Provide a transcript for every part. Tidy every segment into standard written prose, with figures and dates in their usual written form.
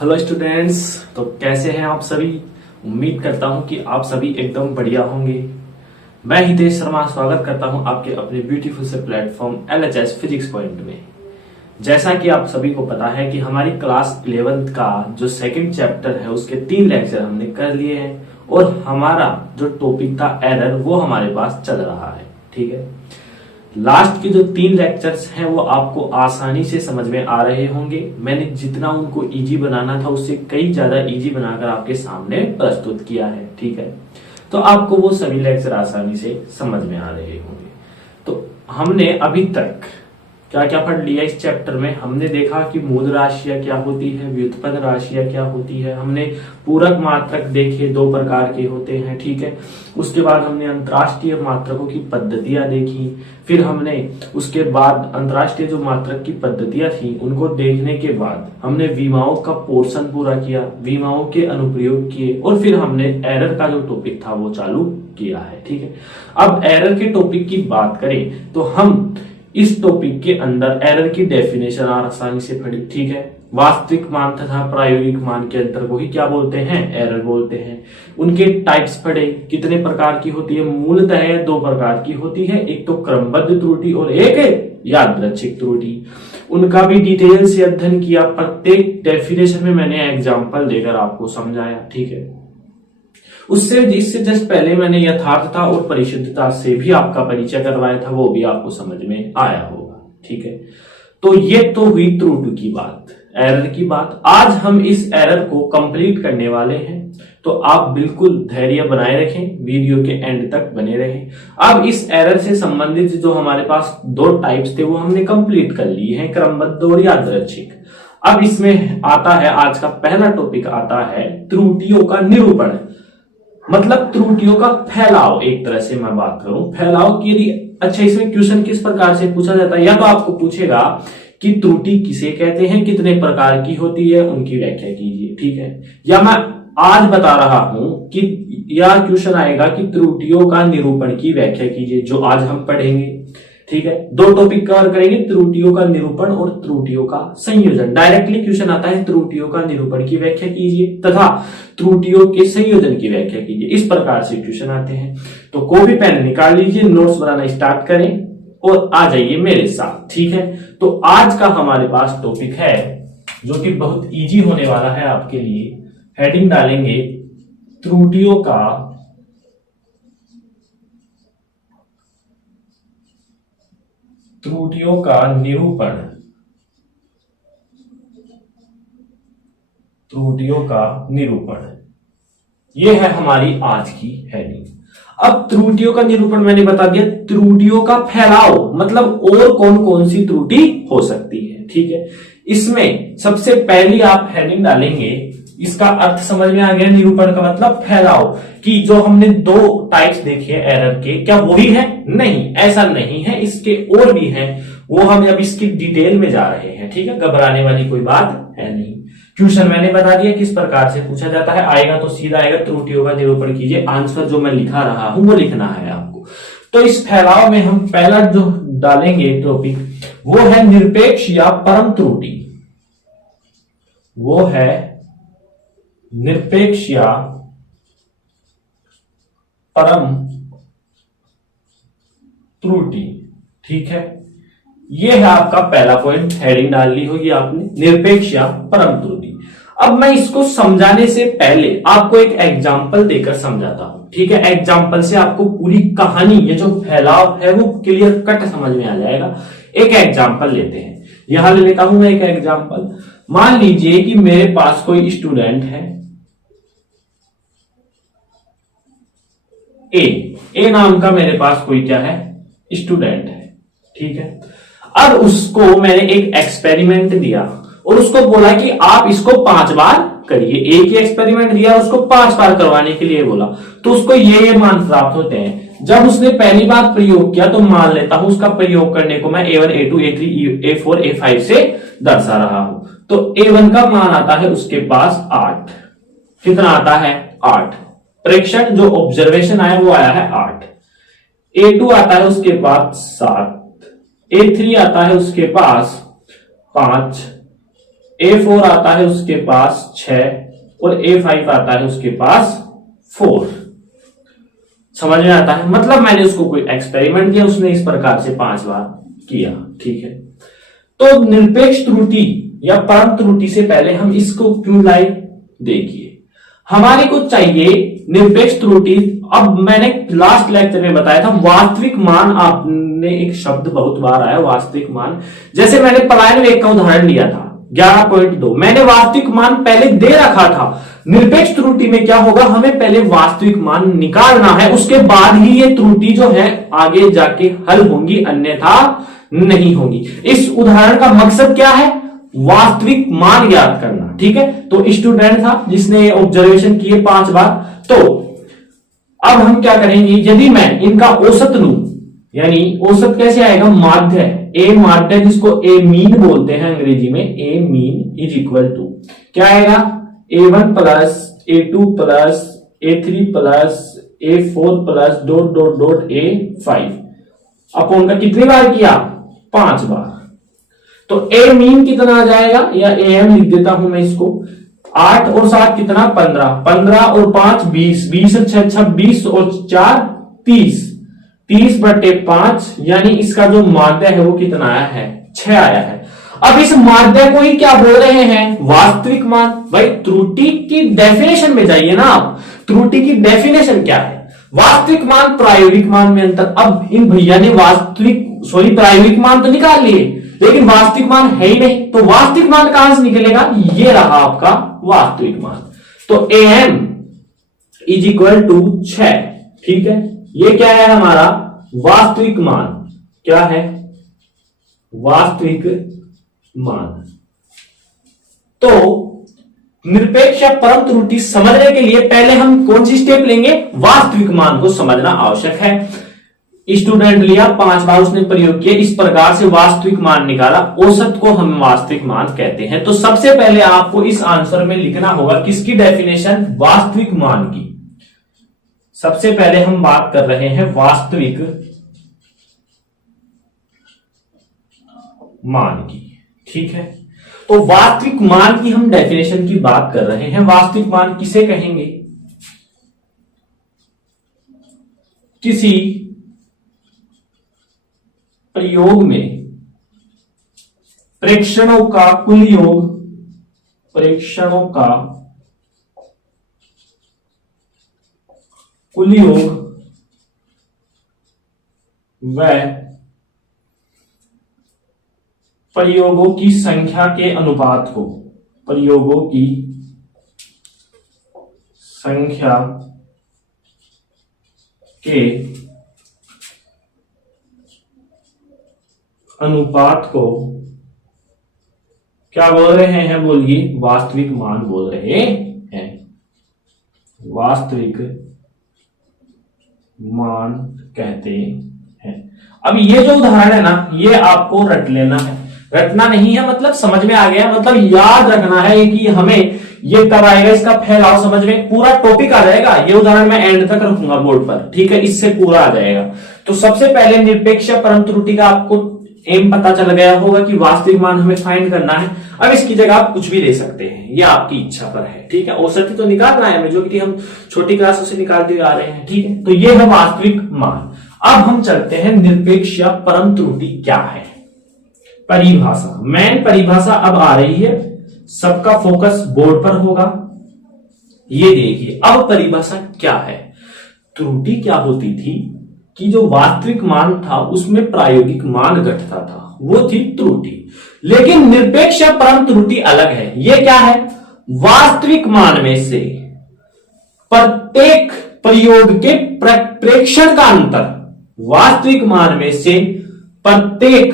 Hello students. तो कैसे हैं आप सभी। उम्मीद करता हूं कि आप सभी एकदम बढ़िया होंगे। मैं हितेश शर्मा स्वागत करता हूं आपके अपने ब्यूटीफुल से प्लेटफॉर्म LHS फिजिक्स पॉइंट में। जैसा कि आप सभी को पता है कि हमारी क्लास 11th का जो सेकंड चैप्टर है उसके 3 लेक्चर हमने कर लिए हैं और हमारा जो टॉपिक था एरर वो हमारे पास चल रहा है। ठीक है, लास्ट के जो 3 लेक्चर्स हैं वो आपको आसानी से समझ में आ रहे होंगे। मैंने जितना उनको इजी बनाना था उससे कई ज्यादा इजी बनाकर आपके सामने प्रस्तुत किया है। ठीक है, तो आपको वो सभी लेक्चर आसानी से समझ में आ रहे होंगे। तो हमने अभी तक क्या क्या पढ़ लिया इस चैप्टर में। हमने देखा कि मूल राशियां क्या होती है, व्युत्पन्न राशियां क्या होती है। हमने पूरक मात्रक देखे, 2 प्रकार के होते हैं। ठीक है, उसके बाद हमने अंतरराष्ट्रीय मात्रकों की पद्धतियां देखी। फिर हमने उसके बाद अंतरराष्ट्रीय जो मात्रक की पद्धतियां थी उनको देखने के बाद हमने विमाओं का पोर्शन पूरा किया, विमाओं के अनुप्रयोग किए और फिर हमने एरर का जो टॉपिक था वो चालू किया है। ठीक है, अब एरर के टॉपिक की बात करें तो हम इस टॉपिक के अंदर एरर की डेफिनेशन आसानी से पढ़ी। ठीक है, वास्तविक मान तथा प्रायोगिक मान के अंतर को ही क्या बोलते हैं, एरर बोलते हैं। उनके टाइप्स पढ़े, कितने प्रकार की होती है। मूलतः 2 प्रकार की होती है, एक तो क्रमबद्ध त्रुटि और एक यादृच्छिक त्रुटि। उनका भी डिटेल से अध्ययन किया, प्रत्येक डेफिनेशन में मैंने एग्जाम्पल देकर आपको समझाया। ठीक है, इससे जस्ट पहले मैंने यथार्थता और परिशुद्धता से भी आपका परिचय करवाया था, वो भी आपको समझ में आया होगा। ठीक है, तो ये तो हुई त्रुटि की बात, एरर की बात। आज हम इस एरर को कंप्लीट करने वाले हैं, तो आप बिल्कुल धैर्य बनाए रखें, वीडियो के एंड तक बने रहें। अब इस एरर से संबंधित जो हमारे पास 2 टाइप्स थे वो हमने कंप्लीट कर लिए हैं, क्रमबद्ध और यादृच्छिक। अब इसमें आता है, आज का पहला टॉपिक आता है त्रुटियों का निरूपण, मतलब त्रुटियों का फैलाव। एक तरह से मैं बात करूं फैलाव की, यदि अच्छा इसमें क्वेश्चन किस प्रकार से पूछा जाता है, या तो आपको पूछेगा कि त्रुटि किसे कहते हैं, कितने प्रकार की होती है, उनकी व्याख्या कीजिए। ठीक है, या मैं आज बता रहा हूं कि या क्वेश्चन आएगा कि त्रुटियों का निरूपण की व्याख्या कीजिए, जो आज हम पढ़ेंगे। ठीक है, 2 टॉपिक कवर करेंगे, त्रुटियों का निरूपण और त्रुटियों का संयोजन। डायरेक्टली क्वेश्चन आता है त्रुटियों का निरूपण की व्याख्या कीजिए तथा त्रुटियों के संयोजन की व्याख्या कीजिए। इस प्रकार से क्वेश्चन आते हैं। तो कॉपी पेन निकाल लीजिए, नोट्स बनाना स्टार्ट करें और आ जाइए मेरे साथ। ठीक है, तो आज का हमारे पास टॉपिक है जो कि बहुत इजी होने वाला है आपके लिए। हेडिंग डालेंगे त्रुटियों का निरूपण, त्रुटियों का निरूपण, यह है हमारी आज की हेडिंग। अब त्रुटियों का निरूपण मैंने बता दिया, त्रुटियों का फैलाव मतलब और कौन कौन सी त्रुटि हो सकती है। ठीक है, इसमें सबसे पहली आप हेडिंग डालेंगे, इसका अर्थ समझ में आ गया। निरूपण का मतलब फैलाव, कि जो हमने 2 टाइप्स देखे एरर के, क्या वही है? नहीं, ऐसा नहीं है, इसके और भी हैं, वो हम अब इसकी डिटेल में जा रहे हैं। ठीक है, घबराने वाली कोई बात है नहीं। क्वेश्चन मैंने बता दिया किस प्रकार से पूछा जाता है, आएगा तो सीधा आएगा त्रुटियों का निरूपण कीजिए। आंसर जो मैं लिखा रहा हूं वो लिखना है आपको। तो इस फैलाव में हम पहला जो डालेंगे टॉपिक वो है निरपेक्ष या परम त्रुटि। वो है निरपेक्ष या परम त्रुटि। ठीक है, यह है आपका पहला पॉइंट, हेडिंग डाल ली होगी आपने, निरपेक्ष या परम त्रुटि। अब मैं इसको समझाने से पहले आपको एक एग्जांपल देकर समझाता हूं। ठीक है, एग्जांपल से आपको पूरी कहानी, ये जो फैलाव है वो क्लियर कट समझ में आ जाएगा। एक एग्जांपल लेते हैं, यहां ले लेता हूं मैं एक एग्जांपल। मान लीजिए कि मेरे पास कोई स्टूडेंट है, ए नाम का मेरे पास कोई क्या है, स्टूडेंट है। ठीक है, अब उसको मैंने एक एक्सपेरिमेंट दिया और उसको बोला कि आप इसको 5 बार करिए। एक ही एक्सपेरिमेंट दिया, उसको 5 बार करवाने के लिए बोला, तो उसको ये मान प्राप्त होते हैं। जब उसने पहली बार प्रयोग किया तो मान लेता हूं उसका प्रयोग करने को मैं A1 A2 A3 A4 A5 से दर्शा रहा हूं। तो A1 का मान आता है उसके पास 8। कितना आता है? 8। प्रेक्षण जो ऑब्जर्वेशन आया वो आया है 8। A2 आता है उसके पास 7। A3 आता है उसके पास 5। A4 आता है उसके पास 6 और A5 आता है उसके पास 4। समझ में आता है? मतलब मैंने उसको कोई एक्सपेरिमेंट किया, उसने इस प्रकार से 5 बार किया। ठीक है, तो निरपेक्ष त्रुटि या परम त्रुटि से पहले हम इसको क्यों लाए, देखिए हमारे को चाहिए निरपेक्ष त्रुटि। अब मैंने लास्ट लेक्चर में बताया था वास्तविक मान, आपने एक शब्द बहुत बार आया वास्तविक मान। जैसे मैंने पलायन वेग का उदाहरण लिया था 11.2, मैंने वास्तविक मान पहले दे रखा था। निरपेक्ष त्रुटि में क्या होगा, हमें पहले वास्तविक मान निकालना है, उसके बाद ही ये त्रुटि जो है आगे जाके हल होंगी, अन्यथा नहीं होगी। इस उदाहरण का मकसद क्या है, वास्तविक मान ज्ञात करना। ठीक है, तो स्टूडेंट था जिसने ऑब्जर्वेशन किए 5 बार। तो अब हम क्या करेंगे, यदि मैं इनका औसत लूं, यानी औसत कैसे आएगा, माध्य, ए माध्य जिसको ए मीन बोलते हैं अंग्रेजी में, ए मीन इज इक्वल टू क्या आएगा, A1 plus A2 plus A3 plus A4 plus dot dot dot A5 upon का कितनी बार किया, 5 बार। तो ए मीन कितना आ जाएगा, या AM लिख देता हूं मैं इसको, 8 और 7 कितना, 15, 15 और 5 20, 20 और 6 26 और 4 30, 30/5, यानी इसका जो माध्य है वो कितना आया है, 6 आया है। अब इस माध्य को ही क्या बोल रहे हैं, वास्तविक मान। भाई त्रुटि की डेफिनेशन में जाइए ना आप, त्रुटि की डेफिनेशन क्या है, वास्तविक मान प्रायोगिक मान में अंतर। अब इन भैया ने प्रायोगिक मान तो निकाल लिए, लेकिन वास्तविक मान है ही नहीं, तो वास्तविक मान कहां से निकलेगा, ये रहा आपका वास्तविक मान। तो AM इज इक्वल टू 6। ठीक है, ये क्या है हमारा वास्तविक मान, क्या है वास्तविक मान। तो निरपेक्ष या परम त्रुटि समझने के लिए पहले हम कौन सी स्टेप लेंगे, वास्तविक मान को समझना आवश्यक है। स्टूडेंट लिया 5 बार उसने प्रयोग किया, इस प्रकार से वास्तविक मान निकाला, औसत को हम वास्तविक मान कहते हैं। तो सबसे पहले आपको इस आंसर में लिखना होगा किसकी डेफिनेशन, वास्तविक मान की। सबसे पहले हम बात कर रहे हैं वास्तविक मान की। ठीक है, तो वास्तविक मान की हम डेफिनेशन की बात कर रहे हैं। वास्तविक मान किसे कहेंगे, किसी प्रयोग में प्रेक्षणों का कुल योग, प्रेक्षणों का कुल योग व प्रयोगों की संख्या के अनुपात को, प्रयोगों की संख्या के अनुपात को क्या बोल रहे हैं, बोलिए, वास्तविक मान बोल रहे हैं। वास्तविक मान कहते हैं। अब ये जो उदाहरण है ना, ये आपको रट लेना है, रटना नहीं है मतलब समझ में आ गया, मतलब याद रखना है कि हमें ये कब आएगा, इसका फैलाव समझ में, पूरा टॉपिक आ जाएगा। ये उदाहरण मैं एंड तक रखूंगा बोर्ड पर, ठीक है, इससे पूरा आ जाएगा। तो सबसे पहले निरपेक्ष परम त्रुटि का आपको एम पता चल गया होगा कि वास्तविक मान हमें फाइंड करना है। अब इसकी जगह आप कुछ भी दे सकते हैं, ये आपकी इच्छा पर है। ठीक है, औसत तो निकालना है हमें, जो कि हम छोटी क्लासों से निकालते आ रहे हैं। ठीक है, तो ये है वास्तविक मान। अब हम चलते हैं निरपेक्ष या परम त्रुटि क्या है, परिभाषा। मेन परिभाषा अब आ रही है, सबका फोकस बोर्ड पर होगा। ये देखिए, अब परिभाषा क्या है। त्रुटि क्या होती थी कि जो वास्तविक मान था उसमें प्रायोगिक मान घटता था, वो थी त्रुटि। लेकिन निरपेक्ष या परम त्रुटि अलग है। ये क्या है, वास्तविक मान में से प्रत्येक प्रयोग के प्रेक्षण का अंतर, वास्तविक मान में से प्रत्येक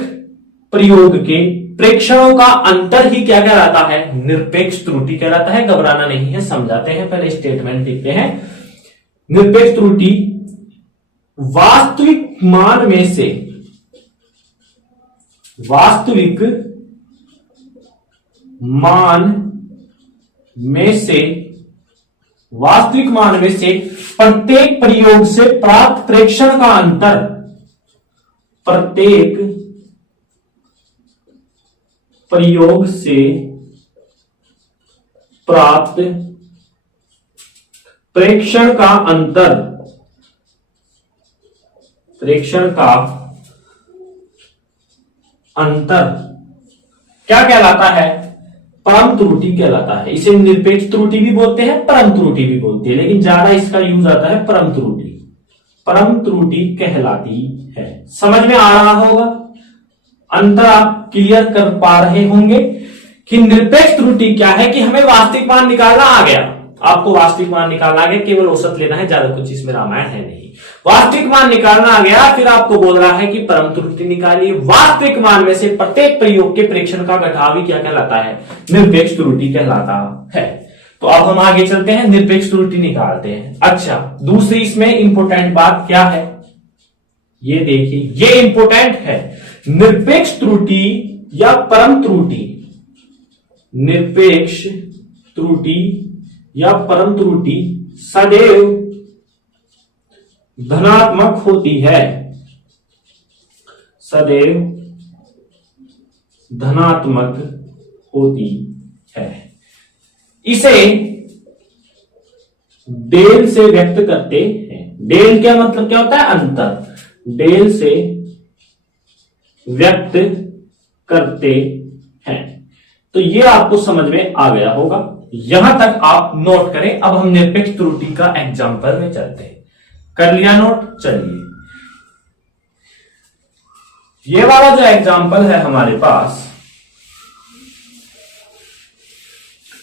प्रयोग के प्रेक्षणों का अंतर ही क्या कहलाता है, निरपेक्ष त्रुटि कहलाता है। घबराना नहीं है, समझाते हैं, पहले स्टेटमेंट लिखते हैं। निरपेक्ष त्रुटि वास्तविक मान में से, वास्तविक मान में से, वास्तविक मान में से प्रत्येक प्रयोग से प्राप्त प्रेक्षण का अंतर, प्रत्येक प्रयोग से प्राप्त प्रेक्षण का अंतर, प्रेक्षण का अंतर क्या कहलाता है? परम त्रुटि कहलाता है। इसे निरपेक्ष त्रुटि भी बोलते हैं, परम त्रुटि भी बोलते हैं, लेकिन ज्यादा इसका यूज आता है परम त्रुटि। परम त्रुटि कहलाती है। समझ में आ रहा होगा? अंतर आप क्लियर कर पा रहे होंगे कि निरपेक्ष त्रुटि क्या है कि हमें वास्तविक मान निकालना आ गया, आपको वास्तविक मान निकालना आ गया, केवल औसत लेना है, ज्यादा कुछ इसमें रामायण है नहीं। वास्तविक मान निकालना आ गया, फिर आपको बोल रहा है कि परम त्रुटि निकालिए। वास्तविक मान में से प्रत्येक प्रयोग के प्रेक्षण का घटाव ही क्या कहलाता है? निरपेक्ष त्रुटि कहलाता है। तो अब हम आगे चलते हैं, निरपेक्ष त्रुटि निकालते हैं। अच्छा, दूसरी इसमें इंपोर्टेंट बात क्या है, ये देखिए, ये इंपोर्टेंट है। निरपेक्ष त्रुटि या परम त्रुटि, निरपेक्ष त्रुटि या परम त्रुटि सदैव धनात्मक होती है, सदैव धनात्मक होती है। इसे डेल से व्यक्त करते हैं। डेल क्या मतलब क्या होता है? अंतर। डेल से व्यक्त करते हैं। तो ये आपको समझ में आ गया होगा, यहां तक आप नोट करें। अब हम निरपेक्ष त्रुटि का एग्जाम्पल में चलते हैं। कर लिया नोट? चलिए, ये वाला जो एग्जाम्पल है हमारे पास,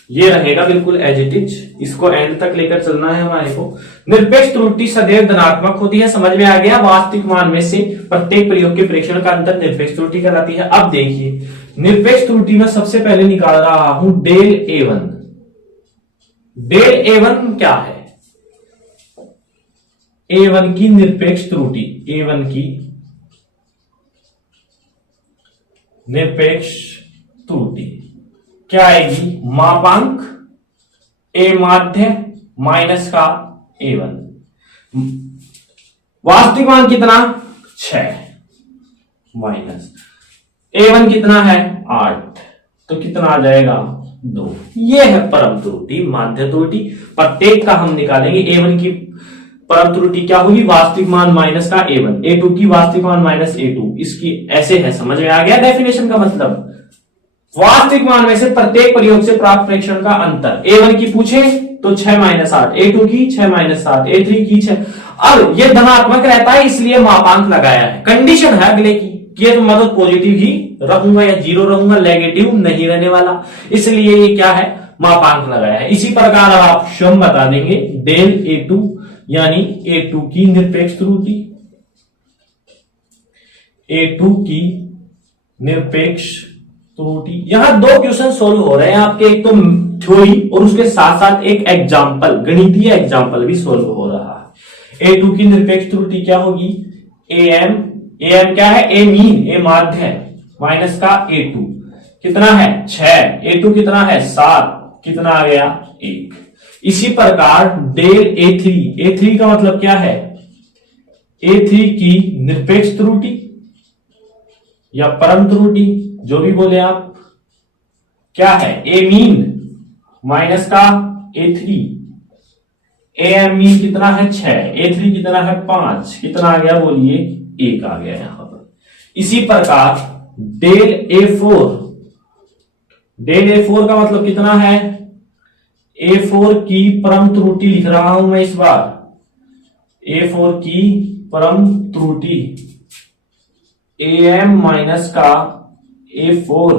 ये रहेगा बिल्कुल एज इट इज, इसको एंड तक लेकर चलना है हमारे को। निरपेक्ष त्रुटि सदैव धनात्मक होती है, समझ में आ गया। वास्तविक मान में से प्रत्येक प्रयोग के प्रेक्षण का अंतर निरपेक्ष त्रुटि कहलाती है। अब देखिए, निरपेक्ष त्रुटि में सबसे पहले निकाल रहा हूं डेल A1। डेल A1 क्या है? A1 की निरपेक्ष त्रुटि, A1 की निरपेक्ष त्रुटि क्या आएगी? मापांक A माध्य माइनस का A1। वास्तविक मान कितना? 6 माइनस A1 कितना है? 8, तो कितना आ जाएगा? 2। ये है परम त्रुटि, माध्य त्रुटि। प्रत्येक का हम निकालेंगे। A1 की परम त्रुटि क्या होगी? वास्तविक मान माइनस का A1, A2 की वास्तविक मान माइनस A2। इसकी ऐसे है, समझ में आ गया डेफिनेशन का मतलब? वास्तविक मान में से प्रत्येक प्रयोग से प्राप्त प्रेक्षण का अंतर। A1 की पूछे तो 6 माइनस 8, A2 की 6 माइनस 7, A3 की 6। अब ये धनात्मक रहता है, इसलिए मापांक लगाया है। कंडीशन है अगले की कि ये तो मतलब पॉजिटिव ही रहूंगा या 0 रहूंगा, नेगेटिव नहीं रहने वाला, इसलिए ये क्या है? मापांक लगाया है। इसी प्रकार आप स्वयं बता देंगे डेल A2 यानी A2 की निरपेक्ष त्रुटि, A2 की निरपेक्ष त्रुटि। यहां 2 क्वेश्चन सोल्व हो रहे हैं आपके, एक तो थ्योरी और उसके साथ साथ एक एग्जाम्पल, गणितीय एग्जाम्पल भी सोल्व हो रहा है। A2 की निरपेक्ष त्रुटि क्या होगी? AM क्या है? A मीन, A माध्य है, माइनस का A2 कितना है? 6, A2 कितना है? 7, कितना आ गया? 1। इसी प्रकार डेल A3 का मतलब क्या है? A3 की निरपेक्ष त्रुटि या परम त्रुटि, जो भी बोले आप, क्या है? A मीन माइनस का A3, AM मीन कितना है? 6, A3 कितना है? 5, कितना आ गया? बोलिए 1 आ गया यहां पर। इसी प्रकार डेल A4 का मतलब कितना है? A4 की परम त्रुटि लिख रहा हूं मैं इस बार। A4 की परम त्रुटि AM माइनस का A4,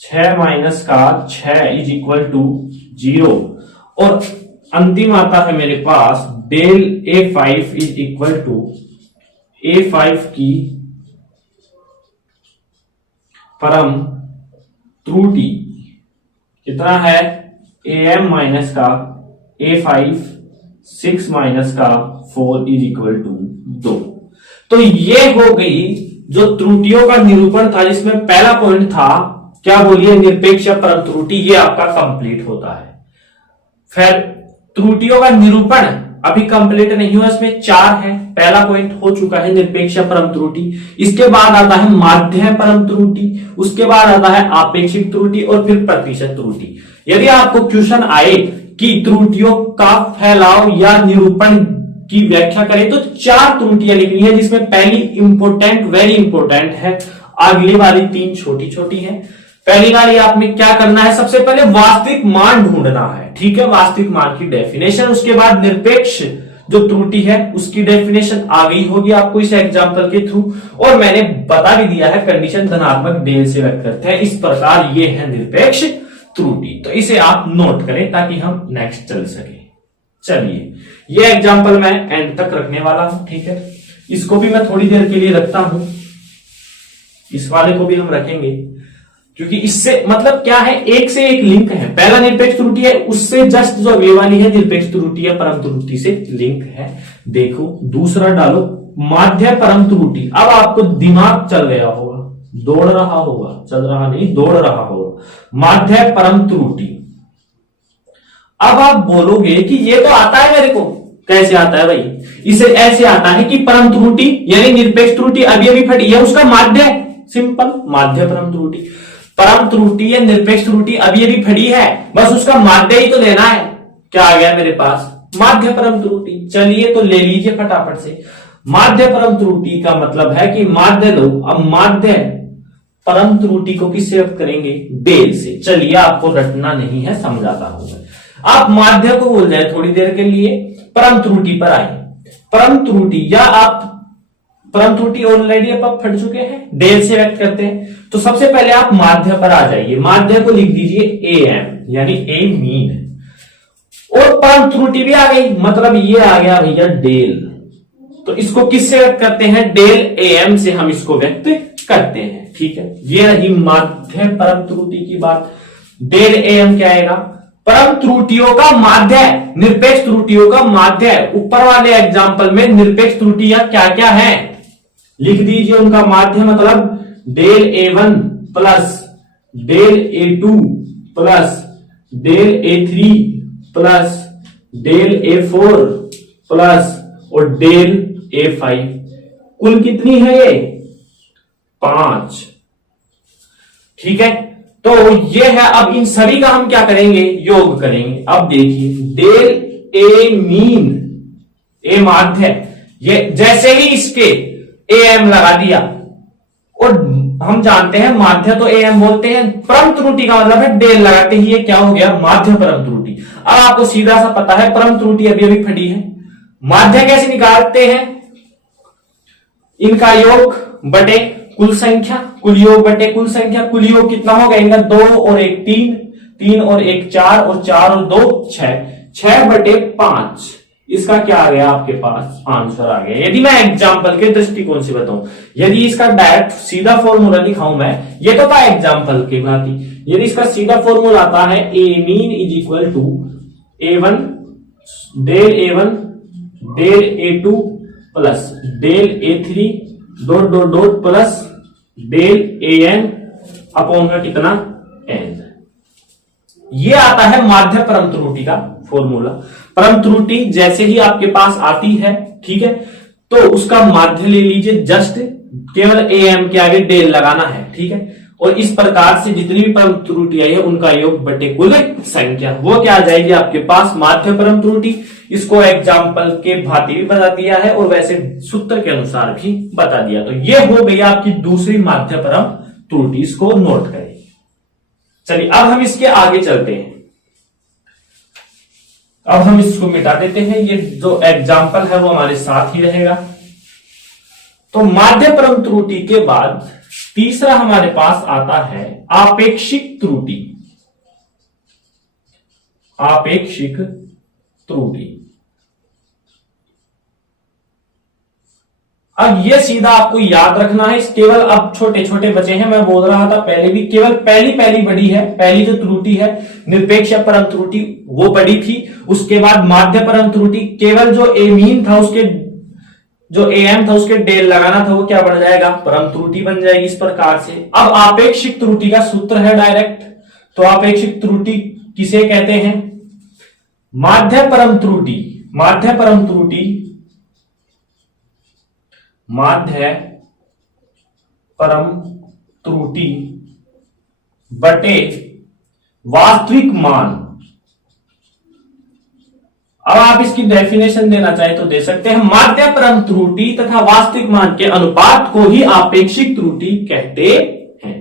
6 माइनस का 6 इज इक्वल टू 0। और अंतिम आता है मेरे पास del A5 is equal to A5 की परम त्रुटि कितना है? AM माइनस का A5, 6 माइनस का 4 इज इक्वल टू 2। तो ये हो गई जो त्रुटियों का निरूपण था, जिसमें पहला पॉइंट था क्या बोलिए? निरपेक्ष या परम त्रुटि। ये आपका कंप्लीट होता है। फिर त्रुटियों का निरूपण अभी कंप्लीट नहीं हुआ, इसमें 4 है। पहला पॉइंट हो चुका है निरपेक्ष परम त्रुटि, इसके बाद आता है माध्य परम त्रुटि, उसके बाद आता है आपेक्षिक त्रुटि और फिर प्रतिशत त्रुटि। यदि आपको क्वेश्चन आए कि त्रुटियों का फैलाव या निरूपण की व्याख्या करें तो 4 त्रुटियां लिखनी है, जिसमें पहली इंपोर्टेंट, वेरी इंपोर्टेंट है, अगली वाली 3 छोटी छोटी है। पहली वाली आपने क्या करना है, सबसे पहले वास्तविक मान ढूंढना है, ठीक है, वास्तविक मान की डेफिनेशन। उसके बाद निरपेक्ष जो त्रुटि है उसकी डेफिनेशन आ गई होगी आपको इस एग्जांपल के थ्रू, और मैंने बता भी दिया है कंडीशन धनात्मक डेल से व्यक्त करते हैं। इस प्रकार ये है निरपेक्ष त्रुटि, तो इसे आप नोट करें ताकि हम नेक्स्ट चल सके। चलिए, ये एग्जांपल मैं एंड तक रखने वाला हूं, ठीक है, इसको भी मैं थोड़ी देर के लिए रखता हूं, इस वाले को भी हम रखेंगे, क्योंकि इससे मतलब क्या है, एक से एक लिंक है। पहला निरपेक्ष त्रुटि है, उससे जस्ट जो अगली वाली है निरपेक्ष त्रुटि या परम त्रुटि से लिंक है। देखो दूसरा डालो, माध्य परम त्रुटि। अब आपको दिमाग चल गया होगा, दौड़ रहा होगा, चल रहा नहीं, दौड़ रहा होगा। माध्य परम त्रुटि, अब आप बोलोगे कि ये तो आता है मेरे को, कैसे आता है भाई? इसे ऐसे आता है कि परम त्रुटि यानी निरपेक्ष त्रुटि अभी अभी फटी है, उसका माध्य, सिंपल, माध्य परम त्रुटि। परम त्रुटि या निरपेक्ष त्रुटि अभी अभी फटी है, बस उसका माध्य ही तो लेना है। क्या आ गया मेरे पास? माध्य परम त्रुटि। चलिए तो ले लीजिए फटाफट से। माध्य परम त्रुटि का मतलब है कि माध्य लो। अब माध्य परम त्रुटि को किससे व्यक्त करेंगे? डेल से। चलिए, आपको रटना नहीं है, समझाता हूं मैं। आप माध्य को भूल जाए थोड़ी देर के लिए, परम त्रुटि पर आए। परम त्रुटि या आप परम त्रुटि ऑलरेडी आप फट चुके हैं, डेल से व्यक्त करते हैं, तो सबसे पहले आप माध्य पर आ जाइए। माध्य को लिख दीजिए AM यानी ए मीन, और परम त्रुटि भी आ गई, मतलब ये आ गया भैया डेल। तो इसको किससे व्यक्त करते हैं? डेल AM से हम इसको व्यक्त करते हैं, ठीक है। ये रही माध्य परम त्रुटि की बात। डेल AM क्या आएगा? परम त्रुटियों का माध्य, निरपेक्ष त्रुटियों का माध्य। ऊपर वाले एग्जाम्पल में निरपेक्ष त्रुटियां क्या क्या है लिख दीजिए, उनका माध्य मतलब del A1 plus del A2 plus del A3 plus del A4 plus और डेल A5। कुल कितनी है ये? 5, ठीक है। तो ये है, अब इन सभी का हम क्या करेंगे? योग करेंगे। अब देखिए, डेल A मीन, ए माध्य, ये जैसे ही इसके AM लगा दिया, और हम जानते हैं माध्य तो AM बोलते हैं, परम त्रुटि का मतलब है डेल लगाते ही ये क्या हो गया? माध्य परम त्रुटि। अब आपको सीधा सा पता है परम त्रुटि अभी अभी फटी है, माध्य कैसे निकालते हैं? इनका योग बटे कुल संख्या, कुल योग बटे कुल संख्या। कुल योग कितना होगा इनका? 2 और 1 3, 3 और 1 4 और 4 और 2 6, 6 बटे 5। इसका क्या आ गया आपके पास? आंसर आ गया। यदि मैं एग्जाम्पल के दृष्टिकोण से बताऊं, यदि इसका डायरेक्ट सीधा फॉर्मूला दिखाऊं मैं, ये तो था एग्जाम्पल के भांति, यदि इसका सीधा फॉर्मूला आता है A mean is equal to A1 del A2 plus del A3 dot dot dot plus del AN upon में कितना? N। ये आता है माध्य परम त्रुटि का फॉर्मूला। परम त्रुटि जैसे ही आपके पास आती है, ठीक है, तो उसका माध्य ले लीजिए, जस्ट केवल AM के आगे डेल लगाना है, ठीक है। और इस प्रकार से जितनी भी परम त्रुटि आई है उनका योग बटे कुल संख्या, वो क्या आ जाएगी आपके पास? माध्य परम त्रुटि। इसको एग्जाम्पल के भांति भी बता दिया है और वैसे सूत्र के अनुसार भी बता दिया। तो ये हो गई आपकी दूसरी माध्य परम त्रुटि, इसको नोट करें। चलिए, अब हम इसके आगे चलते हैं। अब हम इसको मिटा देते हैं, ये जो एग्जाम्पल है वो हमारे साथ ही रहेगा। तो माध्य परम त्रुटि के बाद तीसरा हमारे पास आता है आपेक्षिक त्रुटि। आपेक्षिक त्रुटि, अब ये सीधा आपको याद रखना है, केवल अब छोटे छोटे बचे हैं। मैं बोल रहा था पहले भी, केवल पहली बड़ी है, पहली जो त्रुटि है निरपेक्ष परम त्रुटि वो बड़ी थी। उसके बाद माध्य परम त्रुटि, केवल जो ए मीन था उसके जो AM था उसके डेल लगाना था, वो क्या बन जाएगा? परम त्रुटि बन जाएगी इस प्रकार से। अब आपेक्षिक त्रुटि का सूत्र है डायरेक्ट, तो आपेक्षिक त्रुटि किसे कहते हैं? माध्य परम त्रुटि माध्य परम त्रुटि, माध्य परम त्रुटि बटे वास्तविक मान। अब आप इसकी डेफिनेशन देना चाहे तो दे सकते हैं। माध्य परम त्रुटि तथा वास्तविक मान के अनुपात को ही आपेक्षिक त्रुटि कहते हैं।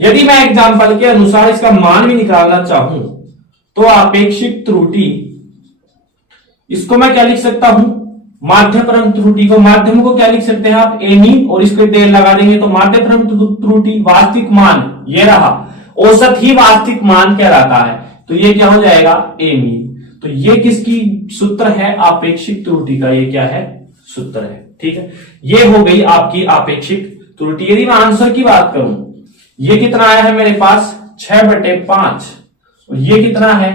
यदि मैं एग्जांपल के अनुसार इसका मान भी निकालना चाहूं तो आपेक्षिक त्रुटि, इसको मैं क्या लिख सकता हूं, माध्य परम त्रुटि को, माध्यम को क्या लिख सकते हैं आप, एमी, और इसको डेल लगा देंगे तो माध्य परम त्रुटि वास्तविक मान, ये रहा, औसत ही वास्तविक मान कहलाता है, तो ये क्या हो जाएगा, एमी। तो ये किसकी सूत्र है, आपेक्षिक त्रुटि का, ये क्या है, सूत्र है। ठीक है, ये हो गई आपकी आपेक्षिक त्रुटि। यदि मैं आंसर की बात करूं, ये कितना आया है मेरे पास, 6/5, और ये कितना है,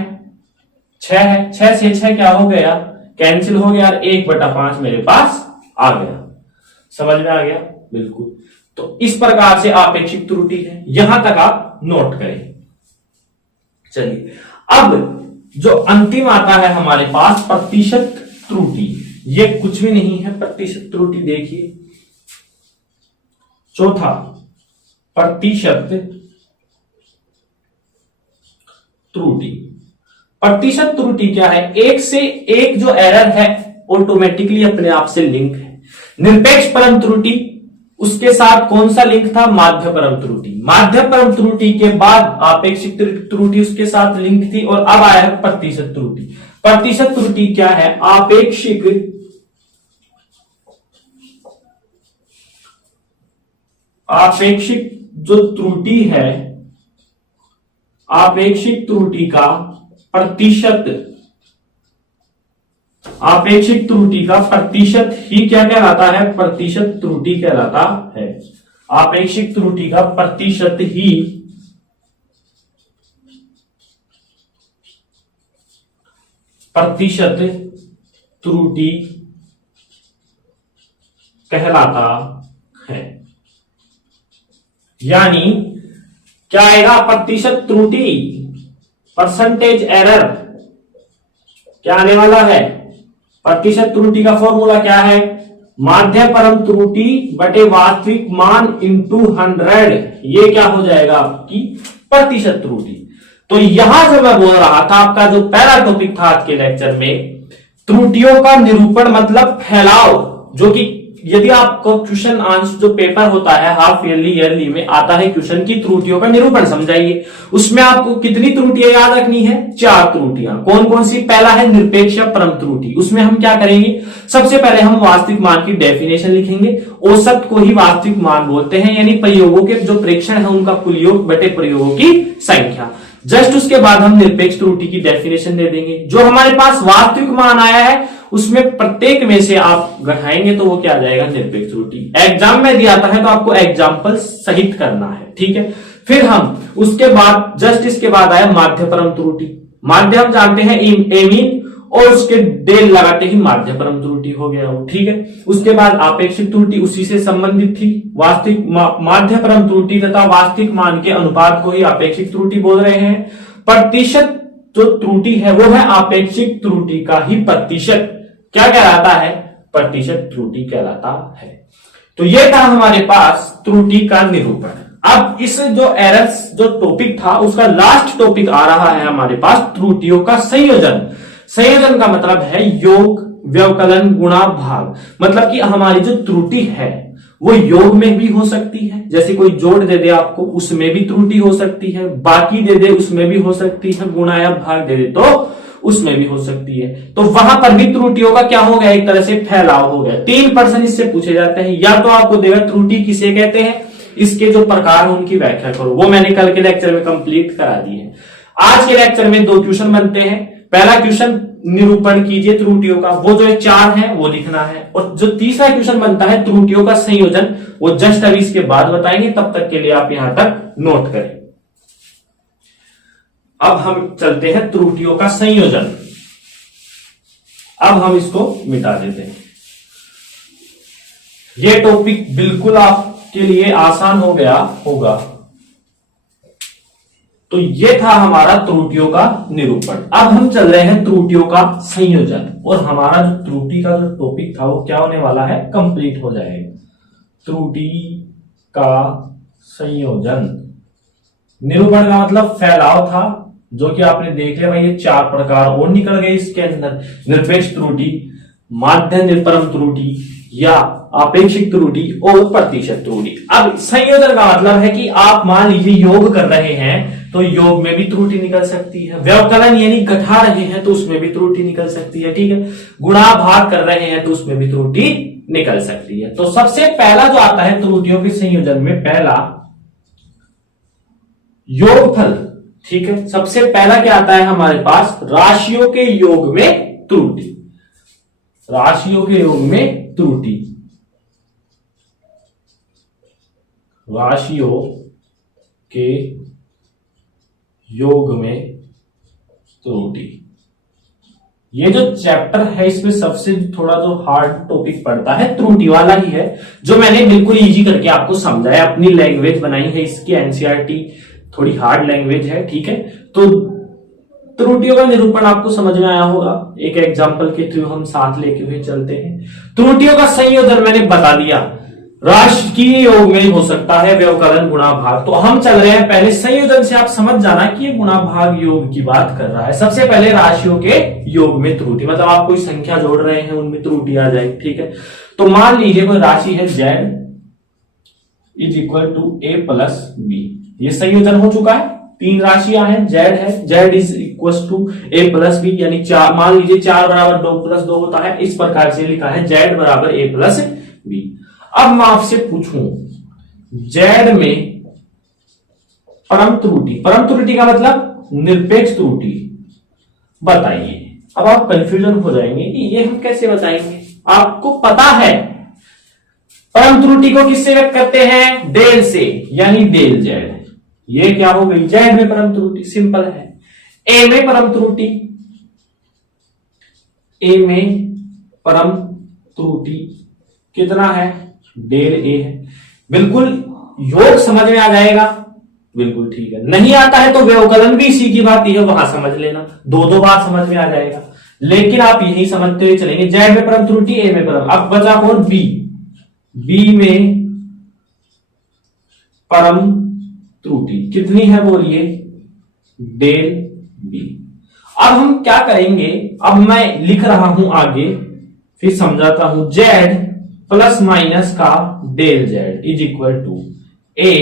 6 है। 6 से 6 क्या हो गया, कैंसिल हो गया, 1/5 मेरे पास आ गया। समझ में आ गया, बिल्कुल। तो इस प्रकार से आपेक्षिक त्रुटि है, यहां तक आप नोट करें। चलिए, अब जो अंतिम आता है हमारे पास प्रतिशत त्रुटि, ये कुछ भी नहीं है प्रतिशत त्रुटि। देखिए, चौथा प्रतिशत त्रुटि। प्रतिशत त्रुटि क्या है, एक से एक जो एरर है ऑटोमेटिकली अपने आप से लिंक है। निरपेक्ष परम त्रुटि, उसके साथ कौन सा लिंक था, माध्य परम त्रुटि। माध्य परम त्रुटि के बाद आपेक्षिक त्रुटि उसके साथ लिंक थी, और अब आया है प्रतिशत त्रुटि। प्रतिशत त्रुटि क्या है, आपेक्षिक जो त्रुटि है, आपेक्षिक त्रुटि का प्रतिशत, आपेक्षिक त्रुटि का प्रतिशत ही क्या कहलाता है, प्रतिशत त्रुटि कहलाता है। आपेक्षिक त्रुटि का प्रतिशत ही प्रतिशत त्रुटि कहलाता है। यानी क्या आएगा, प्रतिशत त्रुटि, परसेंटेज एरर क्या आने वाला है, प्रतिशत त्रुटि का फॉर्मूला क्या है, माध्य परम त्रुटि बटे वास्तविक मान इंटू 100, ये क्या हो जाएगा, आपकी प्रतिशत त्रुटि। तो यहां से मैं बोल रहा था, आपका जो पहला टॉपिक था आज के लेक्चर में, त्रुटियों का निरूपण मतलब फैलाव, जो कि यदि आपको क्वेश्चन आंसर जो पेपर होता है हाफ ईयरली ईयरली में आता है क्वेश्चन की त्रुटियों का निरूपण समझाइए, उसमें आपको कितनी त्रुटियां याद रखनी है, 4 त्रुटियां। कौन कौन सी, पहला है निरपेक्ष परम त्रुटि, उसमें हम क्या करेंगे, सबसे पहले हम वास्तविक मान की डेफिनेशन लिखेंगे। औसत को ही वास्तविक मान बोलते हैं, यानी प्रयोगों के जो प्रेक्षण है उनका कुल योग बटे प्रयोगों की संख्या। जस्ट उसके बाद हम निरपेक्ष त्रुटि की डेफिनेशन दे देंगे। जो हमारे पास वास्तविक मान आया है उसमें प्रत्येक में से आप घटाएंगे तो वो क्या आ जाएगा, निरपेक्ष त्रुटि। एग्जाम में दिया आता है तो आपको एग्जाम्पल सहित करना है, ठीक है। फिर हम उसके बाद जस्ट इसके बाद आया माध्य परम त्रुटि। माध्य हम जानते हैं एमीन, और उसके डेल लगाते ही माध्य परम त्रुटि हो गया वो, ठीक है। उसके बाद आपेक्षिक त्रुटि उसी से संबंधित थी। वास्तविक माध्य परम त्रुटि तथा वास्तविक मान के अनुपात को ही आपेक्षिक त्रुटि बोल रहे हैं। प्रतिशत जो त्रुटि है वो है आपेक्षिक त्रुटि का ही प्रतिशत क्या कहलाता है, प्रतिशत त्रुटि कहलाता है। तो ये था हमारे पास त्रुटि का निरूपण। अब इस जो एरर्स जो टॉपिक था उसका लास्ट टॉपिक आ रहा है हमारे पास, त्रुटियों का संयोजन। संयोजन का मतलब है योग, व्यवकलन, गुणा, भाग। मतलब कि हमारी जो त्रुटि है वो योग में भी हो सकती है, जैसे कोई जोड़ दे दे आपको उसमें भी त्रुटि हो सकती है, बाकी दे दे उसमें भी हो सकती है, गुणा या भाग दे दे तो उसमें भी हो सकती है। तो वहां पर भी त्रुटियों का क्या हो गया, एक तरह से फैलाव हो गया। 3% इससे पूछे जाते हैं। या तो आपको देगा त्रुटि किसे कहते हैं, इसके जो प्रकार है उनकी व्याख्या करो, वो मैंने कल के लेक्चर में कंप्लीट करा दी है। आज के लेक्चर में 2 क्वेश्चन बनते हैं। पहला क्वेश्चन निरूपण कीजिए त्रुटियों का, वो जो 4 है वो लिखना है, और जो तीसरा क्वेश्चन बनता है त्रुटियों का संयोजन, वो जस्ट अभी इसके बाद बताएंगे। तब तक के लिए आप यहां तक नोट करें। अब हम चलते हैं त्रुटियों का संयोजन। अब हम इसको मिटा देते हैं। यह टॉपिक बिल्कुल आपके लिए आसान हो गया होगा। तो ये था हमारा त्रुटियों का निरूपण। अब हम चल रहे हैं त्रुटियों का संयोजन, और हमारा जो त्रुटि का जो टॉपिक था वो क्या होने वाला है, कंप्लीट हो जाएगा। त्रुटि का संयोजन, निरूपण का मतलब फैलाव था, जो कि आपने देख लिया भाई, ये 4 प्रकार और निकल गए इसके अंदर। निरपेक्ष त्रुटि, माध्य निरपरम त्रुटि या आपेक्षिक त्रुटि और प्रतिशत त्रुटि। अब संयोजन का मतलब है कि आप मान लीजिए योग कर रहे हैं तो योग में भी त्रुटि निकल सकती है, व्यवकलन यानी घटा रहे हैं तो उसमें भी त्रुटि निकल सकती है, ठीक है, गुणा भाग कर रहे हैं तो उसमें भी त्रुटि निकल सकती है। तो सबसे पहला जो आता है त्रुटियों के संयोजन में, पहला योगफल, ठीक है। सबसे पहला क्या आता है हमारे पास, राशियों के योग में त्रुटि, राशियों के योग में त्रुटि, राशियों के योग में त्रुटि। ये जो चैप्टर है इसमें सबसे थोड़ा जो हार्ड टॉपिक पड़ता है त्रुटि वाला ही है, जो मैंने बिल्कुल इजी करके आपको समझाया, अपनी लैंग्वेज बनाई है इसकी, एनसीईआरटी थोड़ी हार्ड लैंग्वेज है, ठीक है। तो त्रुटियों का निरूपण आपको समझ में आया होगा, एक एग्जांपल के थ्रू हम साथ लेके हुए चलते हैं। त्रुटियों का संयोजन मैंने बता दिया, राशिकीय योग में हो सकता है, व्यवकलन गुणा भाग। तो हम चल रहे हैं पहले संयोजन से, आप समझ जाना कि ये गुणा भाग योग की बात कर रहा है। सबसे पहले राशियों के योग में त्रुटि, मतलब आप कोई संख्या जोड़ रहे हैं उनमें त्रुटि आ जाएगी, ठीक है। तो मान लीजिए कोई राशि है z is equal to a plus B, ये संयोजन हो चुका है, 3 राशियां हैं, z है, z is equal to a plus B, यानी 4, मान लीजिए 4 बराबर 2 प्लस 2 होता है, इस प्रकार से लिखा है z बराबर a प्लस बी। अब मैं आपसे पूछूं z में परम त्रुटि, परम त्रुटि का मतलब निरपेक्ष त्रुटि, बताइए। अब आप कंफ्यूजन हो जाएंगे कि ये हम कैसे बताएंगे, आपको पता है परम त्रुटि को किससे व्यक्त करते हैं, डेल से, यानी डेल z। ये क्या हो गई, z में परम त्रुटि, सिंपल है। a में परम त्रुटि, a में परम त्रुटि कितना है, डेल a है। बिल्कुल योग समझ में आ जाएगा, बिल्कुल ठीक है। नहीं आता है तो व्यवकलन भी इसी की बात है, वहां समझ लेना, 2 बार समझ में आ जाएगा। लेकिन आप यही समझते हुए चलेंगे, z में परम त्रुटि, a में परम, अब बचा कौन, b, b में परम त्रुटि कितनी है बोलिए, डेल b। अब हम क्या करेंगे, अब मैं लिख रहा हूं आगे, फिर समझाता हूं, z प्लस माइनस का del z is equal to a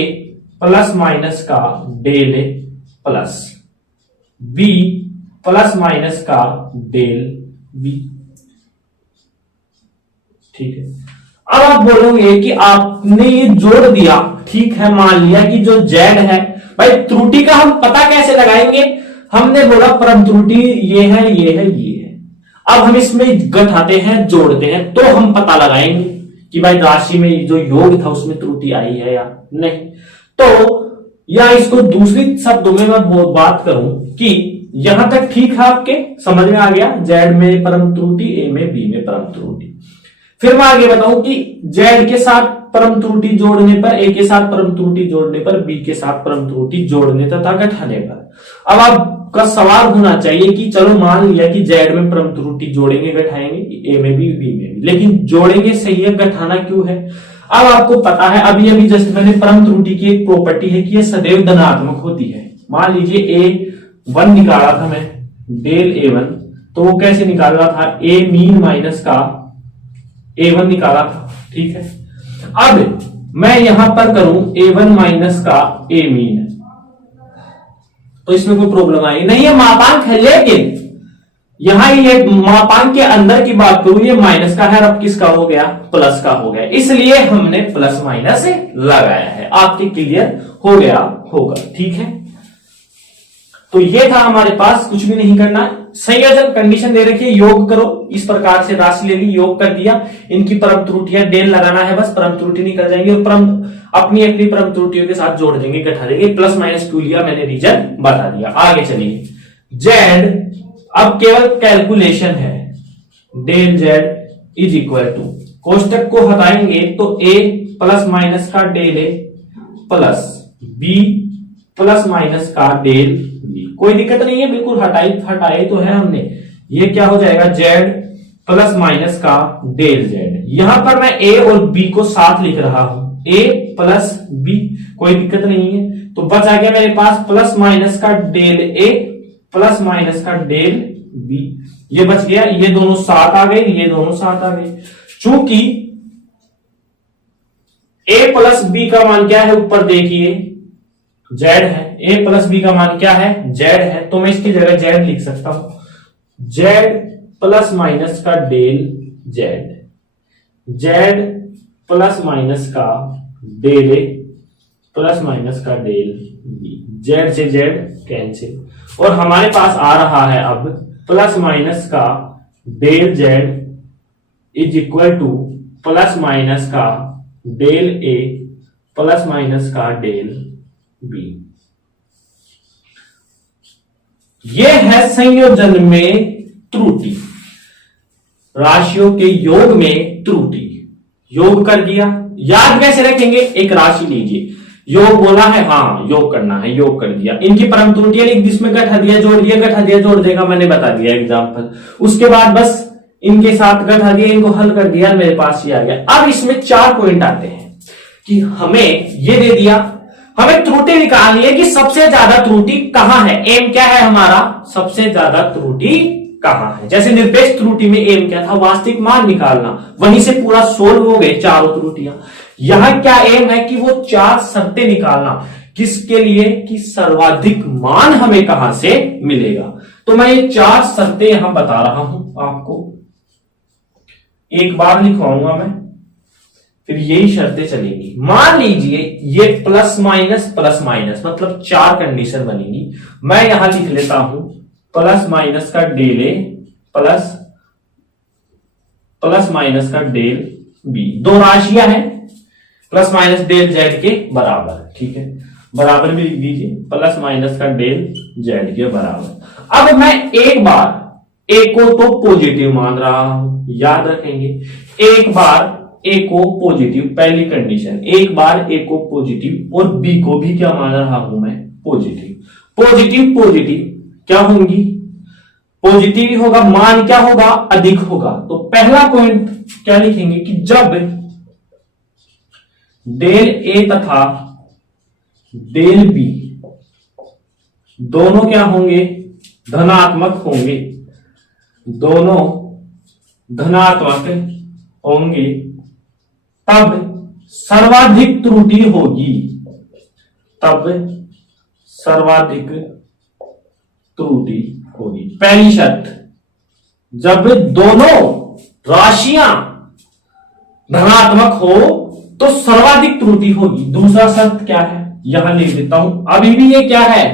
plus minus का del a plus b plus minus का डेल b, ठीक है। अब आप बोलोगे कि आपने ये जोड़ दिया, ठीक है, मान लिया कि जो z है, भाई त्रुटि का हम पता कैसे लगाएंगे, हमने बोला परम त्रुटि ये है, ये है, ये है। अब हम इसमें घटाते हैं, जोड़ते हैं, तो हम पता लगाएंगे कि भाई राशि में जो योग था उसमें त्रुटि आई है या नहीं। तो या इसको दूसरी शब्दों में मैं बात करूं कि यहां तक ठीक है, आपके समझ में आ गया, z में परम त्रुटि, a में b में परम त्रुटि। फिर मैं आगे बताऊं कि z के साथ परम त्रुटि जोड़ने पर, a के साथ परम त्रुटि जोड़ने पर, b के साथ परम त्रुटि जोड़ने तथा घटाने पर। अब आपका सवाल होना चाहिए कि चलो मान लिया कि z में परम त्रुटि जोड़ेंगे घटाएंगे, a में भी b में भी, लेकिन जोड़ेंगे सही है, घटाना क्यों है। अब आपको पता है, अभी जस्ट मैंने परम त्रुटि की एक प्रॉपर्टी है कि यह सदैव धनात्मक होती है। मान लीजिए a1 निकाला था मैं, डेल a1, तो वो कैसे निकाला था, a मीन माइनस का a1 निकाला था, ठीक है। अब मैं यहां पर करूं a1 माइनस का a मीन, तो इसमें कोई प्रॉब्लम आई नहीं, ये मापांक है, लेकिन यहां ये मापांक के अंदर की बात करूं, ये माइनस का है, अब किसका हो गया, प्लस का हो गया, इसलिए हमने प्लस माइनस लगाया है। आपके क्लियर हो गया होगा, ठीक है। तो ये था हमारे पास, कुछ भी नहीं करना, संयोजन कंडीशन दे रखी है, योग करो, इस प्रकार से राशि ले ली, योग कर दिया, इनकी परम त्रुटियां डेल लगाना है, बस परम त्रुटि निकल जाएंगे और परम अपनी अपनी परम त्रुटियों के साथ जोड़ देंगे, घटा देंगे, प्लस माइनस क्यों लिया मैंने रीजन बता दिया। आगे चलिए, z अब केवल कैलकुलेशन है, del z is equal to, कोष्टक को हटाएंगे तो a प्लस माइनस का del a plus b plus minus का डेल बी। कोई दिक्कत नहीं है, बिल्कुल हटाए तो है हमने। ये क्या हो जाएगा, जेड प्लस माइनस का डेल जेड। यहां पर मैं ए और बी को साथ लिख रहा हूं, ए प्लस बी, कोई दिक्कत नहीं है। तो बचा गया मेरे पास प्लस माइनस का डेल ए प्लस माइनस का डेल बी, ये बच गया। ये दोनों साथ आ गए, ये दोनों साथ आ गए। चूंकि ए प्लस बी का मान क्या है, ऊपर देखिए जेड है, ए प्लस बी का मान क्या है, जेड है, तो मैं इसकी जगह जेड लिख सकता हूं। जेड प्लस माइनस का del Z, Z plus minus का डेल ए प्लस माइनस का डेल बी, जेड से जेड कैंसिल, और हमारे पास आ रहा है अब प्लस माइनस का del Z is equal to plus minus का डेल ए प्लस माइनस का डेल बी। यह है संयोजन में त्रुटि, राशियों के योग में त्रुटि। योग कर दिया, याद कैसे रखेंगे, एक राशि लीजिए, योग बोला है, हाँ योग करना है, योग कर दिया, इनकी परम त्रुटियां लिख दी, इसमें घटा दिया जोड़ दिया, घटा दिया जोड़ देगा, मैंने बता दिया एग्जाम्पल। उसके बाद बस इनके साथ घटा दिया, इनको हल कर दिया, मेरे पास ये आ गया। अब इसमें 4 पॉइंट आते हैं कि हमें ये दे दिया, हमें त्रुटि निकालनी है कि सबसे ज्यादा त्रुटि कहां है। एम क्या है हमारा, सबसे ज्यादा त्रुटि कहां है। जैसे निरपेक्ष त्रुटि में एम क्या था, वास्तविक मान निकालना, वहीं से पूरा सोल्व हो गए चारों त्रुटियां। यहां क्या एम है कि वो 4 शर्तें निकालना, किसके लिए, कि सर्वाधिक मान हमें कहां से मिलेगा। तो मैं ये 4 शर्तें यहां बता रहा हूं आपको, एक बार लिखवाऊंगा मैं, फिर यही शर्तें चलेंगी। मान लीजिए ये प्लस माइनस मतलब 4 कंडीशन बनेगी। मैं यहां लिख लेता हूं प्लस माइनस का डेल ए प्लस माइनस का डेल बी, 2 राशियां हैं, प्लस माइनस डेल जेड के बराबर, ठीक है, बराबर भी लिख दीजिए, प्लस माइनस का डेल जेड के बराबर। अब मैं एक बार ए को तो पॉजिटिव मान रहा हूं, याद रखेंगे, एक बार ए को पॉजिटिव, पहली कंडीशन, एक बार ए को पॉजिटिव और बी को भी क्या मान रहा हूं मैं, पॉजिटिव। पॉजिटिव पॉजिटिव क्या होंगी, पॉजिटिव ही होगा, मान क्या होगा, अधिक होगा। तो पहला पॉइंट क्या लिखेंगे कि जब डेल ए तथा डेल बी दोनों क्या होंगे, धनात्मक होंगे, दोनों धनात्मक होंगे, तब सर्वाधिक त्रुटि होगी, तब सर्वाधिक त्रुटि होगी। पहली शर्त, जब दोनों राशियां धनात्मक हो तो सर्वाधिक त्रुटि होगी। दूसरा शर्त क्या है, यहां लिख देता हूं, अभी भी ये क्या है,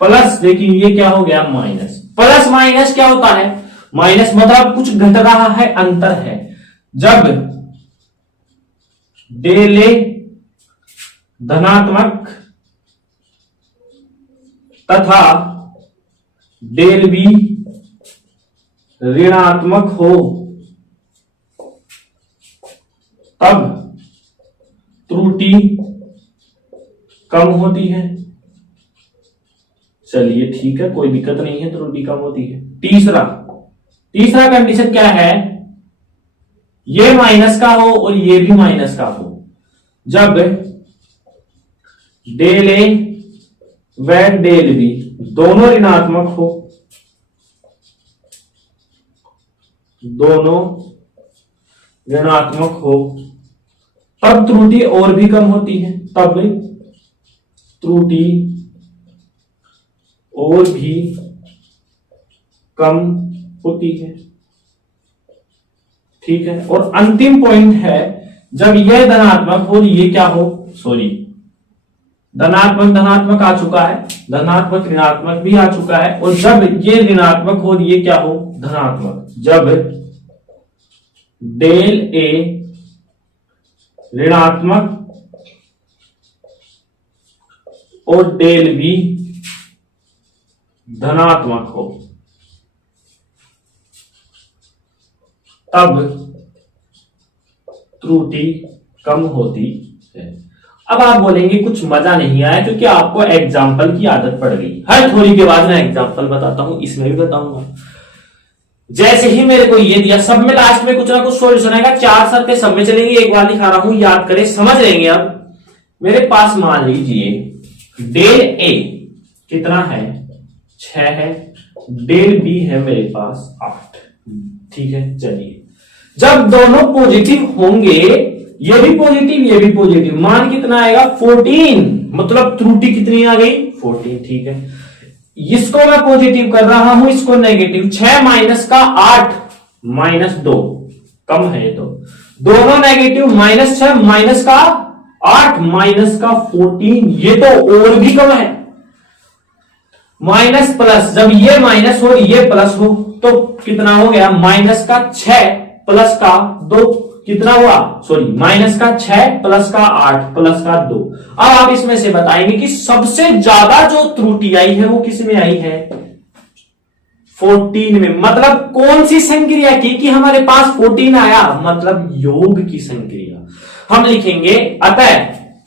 प्लस, लेकिन ये क्या हो गया, माइनस। प्लस माइनस क्या होता है, माइनस मतलब कुछ घट रहा है, अंतर है। जब डेल ए धनात्मक तथा डेल बी ऋणात्मक हो तब त्रुटि कम होती है। चलिए ठीक है, कोई दिक्कत नहीं है, त्रुटि कम होती है। तीसरा कंडीशन क्या है, ये माइनस का हो और ये भी माइनस का हो। जब डेल ए व डेल बी दोनों ऋणात्मक हो, दोनों ऋणात्मक हो, तब त्रुटि और भी कम होती है, तब त्रुटि और भी कम होती है, ठीक है। और अंतिम पॉइंट है, जब यह धनात्मक हो, ये क्या हो, सॉरी, धनात्मक आ चुका है, धनात्मक ऋणात्मक भी आ चुका है, और जब ये ऋणात्मक हो, ये क्या हो, धनात्मक। जब डेल ए ऋणात्मक और डेल बी धनात्मक हो, तब त्रुटि कम होती है। अब आप बोलेंगे कुछ मजा नहीं आया क्योंकि आपको एग्जाम्पल की आदत पड़ गई। हर थोड़ी के बाद मैं एग्जाम्पल बताता हूं, इसमें भी बताऊंगा। जैसे ही मेरे को ये दिया, सब में लास्ट में कुछ ना कुछ सोल्यूशन आएगा, 4 शर्तें सब में चलेंगी। एक बार दिखा रहा हूं, याद करें, समझ लेंगे। अब मेरे पास मान लीजिए डेल ए कितना है, 6 है, डेल बी है मेरे पास 8। ठीक है, चलिए जब दोनों पॉजिटिव होंगे, ये भी पॉजिटिव ये भी पॉजिटिव, मान कितना आएगा 14, मतलब त्रुटि कितनी आ गई 14। ठीक है, इसको मैं पॉजिटिव कर रहा हूं, इसको नेगेटिव। 6 माइनस का 8 माइनस 2, कम है ये तो, दोनों नेगेटिव। -6 माइनस का 8 माइनस का 14, ये तो और भी कम है। माइनस प्लस, जब ये माइनस हो ये प्लस हो तो कितना हो गया, माइनस का 6 प्लस का 2 कितना हुआ, सॉरी माइनस का 6 प्लस का 8 प्लस का 2। अब आप इसमें से बताएंगे कि सबसे ज्यादा जो त्रुटि आई है वो किस में आई है, 14 में। मतलब कौन सी संक्रिया की कि हमारे पास 14 आया, मतलब योग की संक्रिया। हम लिखेंगे अतः,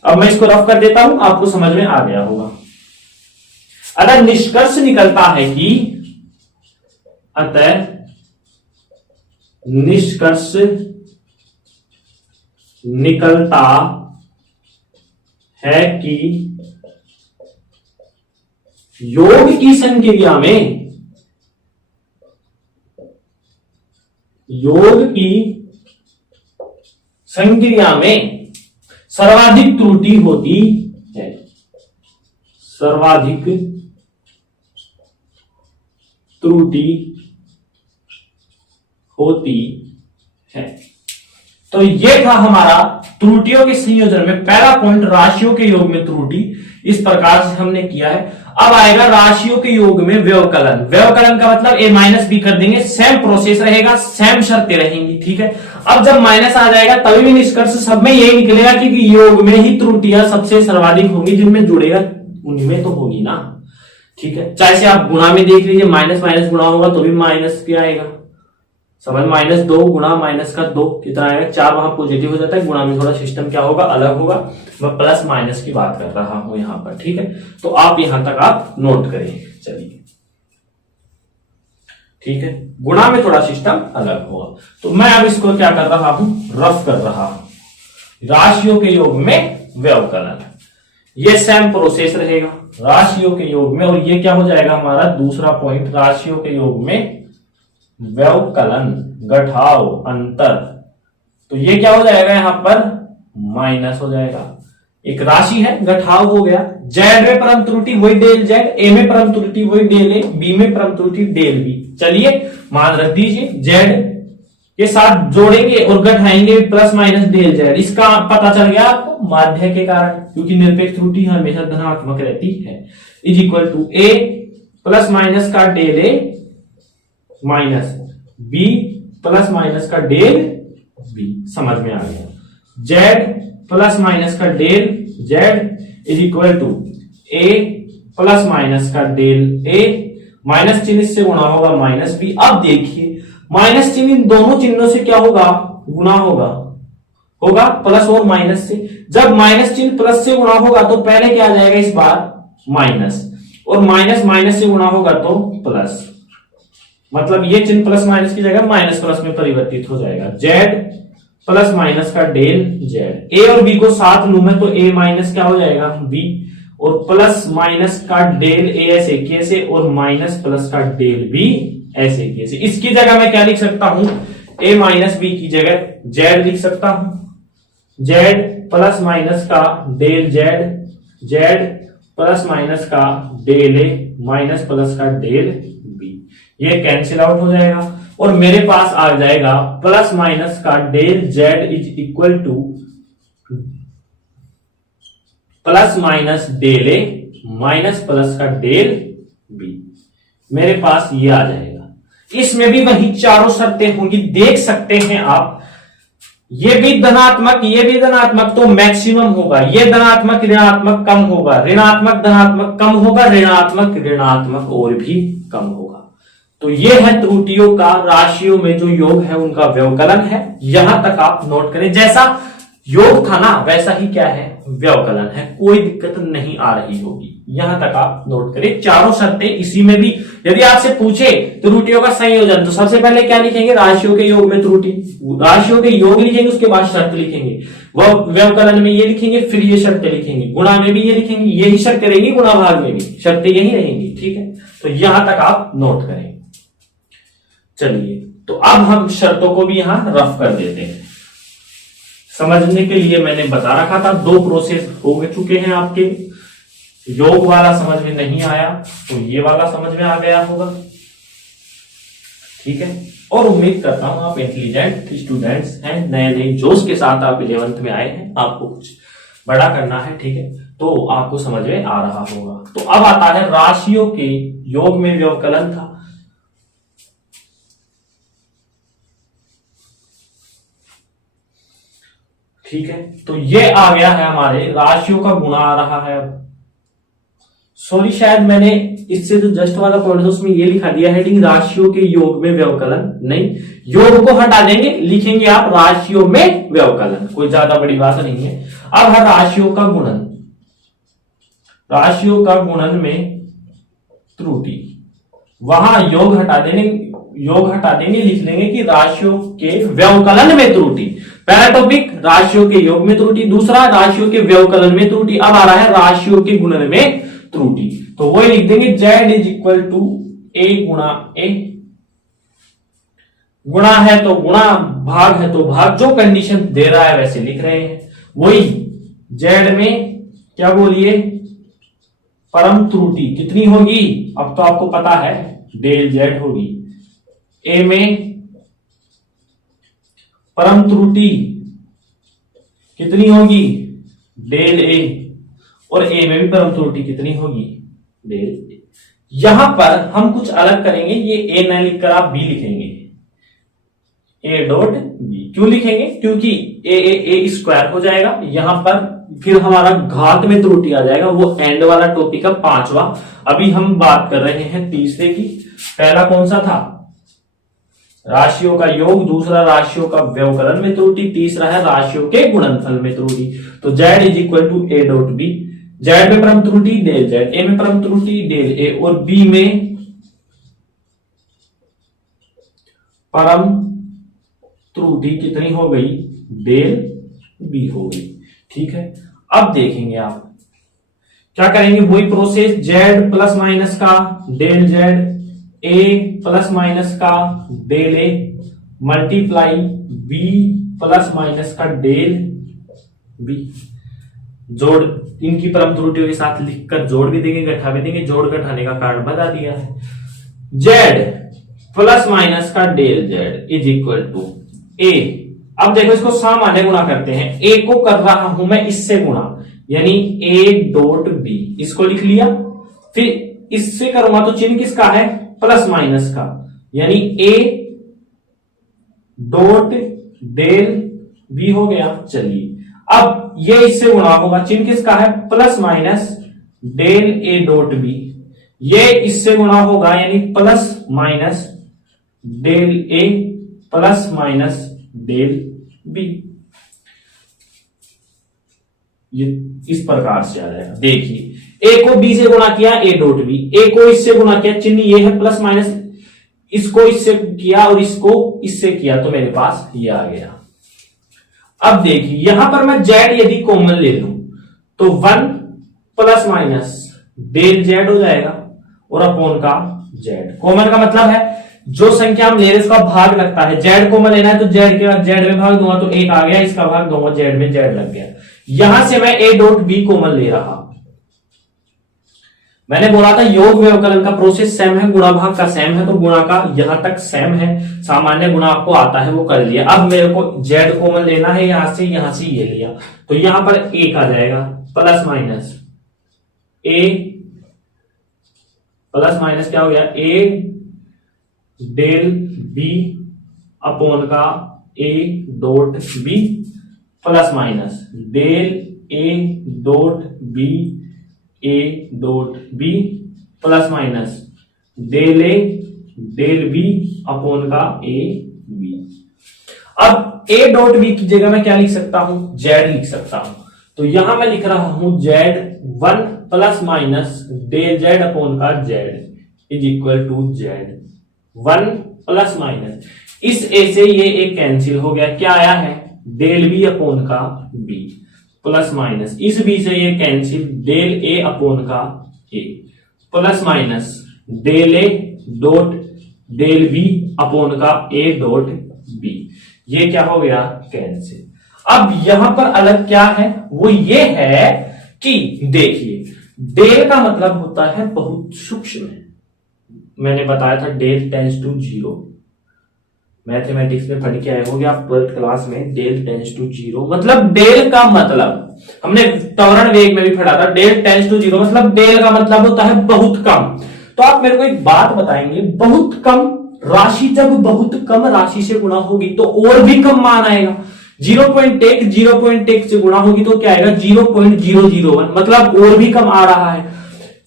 अब मैं इसको रफ कर देता हूं, आपको समझ में आ गया होगा। अतः निष्कर्ष निकलता है कि, अतः निष्कर्ष निकलता है कि योग की संक्रिया में, योग की संक्रिया में सर्वाधिक त्रुटि होती है, सर्वाधिक त्रुटि होती है। तो ये था हमारा त्रुटियों के संयोजन में पहला पॉइंट, राशियों के योग में त्रुटि। इस प्रकार से हमने किया है। अब आएगा राशियों के योग में व्यवकलन। व्यवकलन का मतलब a माइनस बी कर देंगे, सेम प्रोसेस रहेगा, सेम शर्तें रहेंगी। ठीक है, अब जब माइनस आ जाएगा तभी भी निष्कर्ष सब में यही निकलेगा कि योग में ही त्रुटियां सबसे सर्वाधिक होंगी, जिनमें जुड़ेगा उनमें तो होगी ना। ठीक है, चाहे से आप गुणा में देख लीजिए, माइनस माइनस गुणा होगा तो भी माइनस क्या आएगा, समझ, -2 गुणा माइनस का 2 कितना आएगा 4, वहां पॉजिटिव हो जाता है। गुणा में थोड़ा सिस्टम क्या होगा, अलग होगा। मैं प्लस माइनस की बात कर रहा हूं यहां पर। ठीक है, तो आप यहां तक आप नोट करें। चलिए ठीक है, गुणा में थोड़ा सिस्टम अलग होगा। तो मैं अब इसको क्या कर रहा हूं, रफ कर रहा हूं। राशियों के योग में व्यवकलन, ये सेम प्रोसेस रहेगा राशियों के योग में। और ये क्या हो जाएगा हमारा दूसरा पॉइंट, राशियों के योग में व्यवकलन, घटाव, अंतर। तो ये क्या हो जाएगा यहां पर, माइनस हो जाएगा। एक राशि है, घटाव हो गया। जेड में परम त्रुटि वही डेल जेड, ए में परम त्रुटि वही डेल ए, बी में परम त्रुटि डेल बी। चलिए मान रख दीजिए, जेड के साथ जोड़ेंगे और घटाएंगे प्लस माइनस डेल जेड। इसका पता चल गया आपको, माध्य के कारण, क्योंकि निरपेक्ष त्रुटि हमेशा धनात्मक रहती है। Is equal to A plus minus का del A minus B plus minus का डेल बी। समझ में आ गया। जेड प्लस माइनस का del Z is equal to A plus minus का डेल ए, माइनस चिन्ह से गुणा होगा माइनस बी। अब देखिए माइनस चिन्ह इन दोनों चिन्हों से क्या होगा, गुणा होगा प्लस और माइनस से। जब माइनस चिन्ह प्लस से गुणा होगा तो पहले क्या आ जाएगा इस बार, माइनस, और माइनस माइनस से गुणा होगा तो प्लस। मतलब ये चिन्ह प्लस माइनस की जगह माइनस प्लस में परिवर्तित हो जाएगा। जेड प्लस माइनस का डेल जेड, ए और बी को साथ लू मैं तो ए माइनस क्या हो जाएगा बी, और प्लस माइनस का डेल ए ऐसे कैसे, और माइनस प्लस का डेल बी ऐसे कैसे। इसकी जगह मैं क्या लिख सकता हूं, ए माइनस बी की जगह जेड लिख सकता हूं। जेड प्लस माइनस का del Z, Z plus minus का डेल ए माइनस प्लस का डेल बी। ये कैंसिल आउट हो जाएगा और मेरे पास आ जाएगा प्लस माइनस का del Z is equal to plus minus del A minus plus का डेल बी। मेरे पास ये आ जाएगा। इसमें भी वही चारों शर्तें होंगी, देख सकते हैं आप। ये भी धनात्मक ये भी धनात्मक तो मैक्सिमम होगा, ये धनात्मक ऋणात्मक कम होगा, ऋणात्मक धनात्मक कम होगा, ऋणात्मक ऋणात्मक और भी कम होगा। तो ये है त्रुटियों का राशियों में जो योग है उनका व्यवकलन है। यहां तक आप नोट करें, जैसा योग था ना वैसा ही क्या है व्यवकलन है, कोई दिक्कत नहीं आ रही होगी। यहां तक आप नोट करें, चारों शर्तें इसी में भी। यदि आपसे पूछे त्रुटियों का संयोजन, तो सबसे पहले क्या लिखेंगे, राशियों के योग में त्रुटि, राशियों के योग लिखेंगे, उसके बाद शर्त लिखेंगे, वह व्यवकलन में ये लिखेंगे, फिर ये शर्तें लिखेंगे, गुणा में भी ये लिखेंगे, यही शर्तें रहेंगी, गुणा भाग में भी शर्तें यही रहेंगी। ठीक है, तो यहां तक आप नोट करें। चलिए, तो अब हम शर्तों को भी यहां रफ कर देते हैं। समझने के लिए मैंने बता रखा था, दो प्रोसेस हो चुके हैं आपके। योग वाला समझ में नहीं आया तो ये वाला समझ में आ गया होगा। ठीक है, और उम्मीद करता हूं आप इंटेलिजेंट स्टूडेंट्स हैं, नए नए जोश के साथ आप 11th में आए हैं, आपको कुछ बड़ा करना है। ठीक है, तो आपको समझ में आ रहा होगा। तो अब आता है राशियों के योग में व्यवकलन था। ठीक है, तो ये आ गया है हमारे राशियों का गुणा आ रहा है। अब सॉरी, शायद मैंने इससे जो जस्ट वाला पॉइंट था उसमें ये लिखा दिया हेडिंग राशियों के योग में व्यवकलन, नहीं, योग को हटा देंगे, लिखेंगे आप राशियों में व्यवकलन, कोई ज्यादा बड़ी बात नहीं है। अब है राशियों का गुणन, राशियों का गुणन में त्रुटि, वहां योग हटा देंगे, लिख लेंगे कि राशियों के व्यवकलन में त्रुटि। पहला टॉपिक राशियों के योग में त्रुटि, दूसरा राशियों के व्यवकलन में त्रुटि, अब आ रहा है राशियों के गुणन में त्रुटि। तो वही लिख देंगे z इज इक्वल टू ए गुणा ए, गुणा है तो गुणा, भाग है तो भाग, जो कंडीशन दे रहा है वैसे लिख रहे हैं। वही z में क्या बोलिए, परम त्रुटि कितनी होगी, अब तो आपको पता है डेल z होगी। ए में परम त्रुटि कितनी होगी, डेल ए, और ए में भी परम त्रुटि कितनी होगी, डेल ए। यहां पर हम कुछ अलग करेंगे, ये ए न लिखकर आप बी लिखेंगे, ए डॉट बी। क्यों लिखेंगे, क्योंकि ए स्क्वायर हो जाएगा, यहां पर फिर हमारा घात में त्रुटि आ जाएगा, वो एंड वाला टॉपिक है 5वां। अभी हम बात कर रहे हैं तीसरे की। पहला कौन सा था, राशियों का योग, दूसरा राशियों का व्यवकलन में त्रुटि, तीसरा है राशियों के गुणनफल में त्रुटि। तो z is equal to A dot B, z में परम त्रुटि डेल z, ए में परम त्रुटि डेल ए, और b में परम त्रुटि कितनी हो गई, डेल b हो गई। ठीक है, अब देखेंगे आप क्या करेंगे, वही प्रोसेस, z प्लस माइनस का del z, a plus minus का del A, multiply b plus minus का डेल b, जोड़ इनकी परम त्रुटियों के साथ लिखकर जोड़ भी देंगे, घटा भी देंगे, जोड़ घटाने का कारण बता दिया है। z प्लस माइनस का del z is equal to a। अब देखो इसको सामान्य गुणा करते हैं, a को कर रहा हूं मैं इससे गुणा, यानी a डॉट b, इसको लिख लिया, फिर इससे करूंगा तो चिन्ह किसका है, प्लस माइनस का, यानी a डॉट डेल b हो गया। चलिए, अब ये इससे गुणा होगा, चिन्ह किसका है, plus minus del a dot b, ये इससे गुणा होगा, यानी plus minus del a plus minus del b। ये इस प्रकार से आ जाएगा। देखिए, a को b से गुणा किया, a डॉट b, a को इससे गुणा किया, चिन्ह ये है प्लस माइनस, इसको इससे किया और इसको इससे किया, तो मेरे पास ये आ गया। अब देखिए, यहां पर मैं z यदि कॉमन ले लूं तो 1 प्लस माइनस डेल z हो जाएगा, और अपॉन का z। कॉमन का मतलब है जो संख्या हम ले रहे उसका भाग लगता है, z कॉमन लेना है तो z के बाद z में भाग दूंगा तो 1 आ गया, इसका भाग दूंगा z में, z लग गया। यहां से मैं a डॉट b कॉमन ले रहा, मैंने बोला था योग व्यवकलन का प्रोसेस सेम है, गुणा भाग का सेम है, तो गुणा का यहां तक सेम है, सामान्य गुणा आपको आता है वो कर लिया। अब मेरे को z कॉमन लेना है, यहां से ये लिया, तो यहां पर 1 आ जाएगा, plus minus a plus minus क्या हो गया, a डेल b अपॉन का a dot b plus minus del a dot b a dot b plus minus del a del b upon का a b। अब a डॉट b की जगह मैं क्या लिख सकता हूं, z लिख सकता हूं। तो यहां मैं लिख रहा हूं Z1 plus minus del Z upon का Z is equal to Z1 plus minus, इस A से ये एक कैंसिल हो गया, क्या आया है डेल B अपॉन का B प्लस माइनस, इस B से ये कैंसिल डेल A अपॉन का A plus minus del A dot del B upon का A डॉट B, ये क्या हो गया कैंसिल। अब यहां पर अलग क्या है, वो ये है कि देखिए डेल का मतलब होता है बहुत सूक्ष्म, मैंने बताया था del tends to zero, mathematics में पढ़ के आए होंगे आप 12th क्लास में, डेल टेंस टू जीरो मतलब डेल का मतलब हमने त्वरण वेग में भी पढ़ा था, डेल टेंस टू जीरो मतलब डेल का मतलब होता है बहुत कम। तो आप मेरे को एक बात बताएंगे, बहुत कम राशि जब बहुत कम राशि से गुणा होगी तो और भी कम मान आएगा, 0.1 से गुणा होगी तो क्या आएगा 0.001, मतलब और भी कम आ रहा है,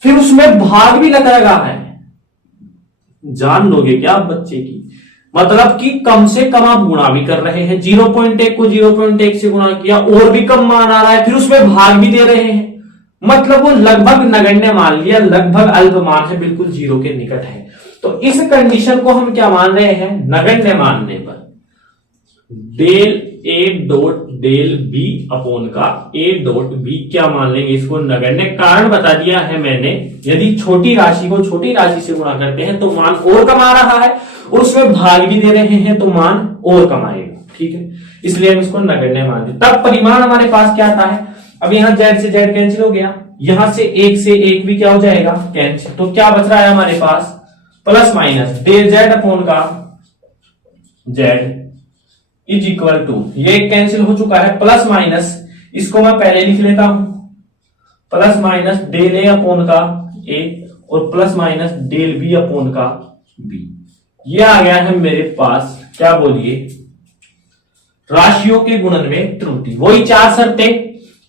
फिर उसमें भाग भी लग रहा है, जान लोगे क्या आप बच्चे की, मतलब कि कम से कम आप गुणा भी कर रहे हैं, 0.1 को 0.1 से गुणा किया और भी कम मान आ रहा है, फिर उसमें भाग भी दे रहे हैं, मतलब वो लगभग नगण्य मान लिया, लगभग अल्प मान है, बिल्कुल जीरो के निकट है। तो इस कंडीशन को हम क्या मान रहे हैं, नगण्य मानने पर del A dot del B upon का ए डॉट बी क्या मान लेंगे, इसको नगण्य, कारण बता दिया है मैंने, यदि छोटी राशि को छोटी राशि से गुणा करते हैं तो मान और कम आ रहा है और उसमें भाग भी दे रहे हैं तो मान और कम आएगा, ठीक है, इसलिए हम इसको नगण्य मानते। तब परिमाण हमारे पास क्या आता है, अब यहां z से z कैंसिल हो गया, यहां से एक भी क्या हो जाएगा कैंसिल, तो क्या बच रहा है हमारे पास plus minus del z upon का z इज इक्वल टू, ये कैंसिल हो चुका है, प्लस माइनस इसको मैं पहले लिख लेता हूं, plus minus del A upon का ए और plus minus del B upon का बी, ये आ गया है मेरे पास, क्या बोलिए, राशियों के गुणन में त्रुटि। वही चार शर्तें,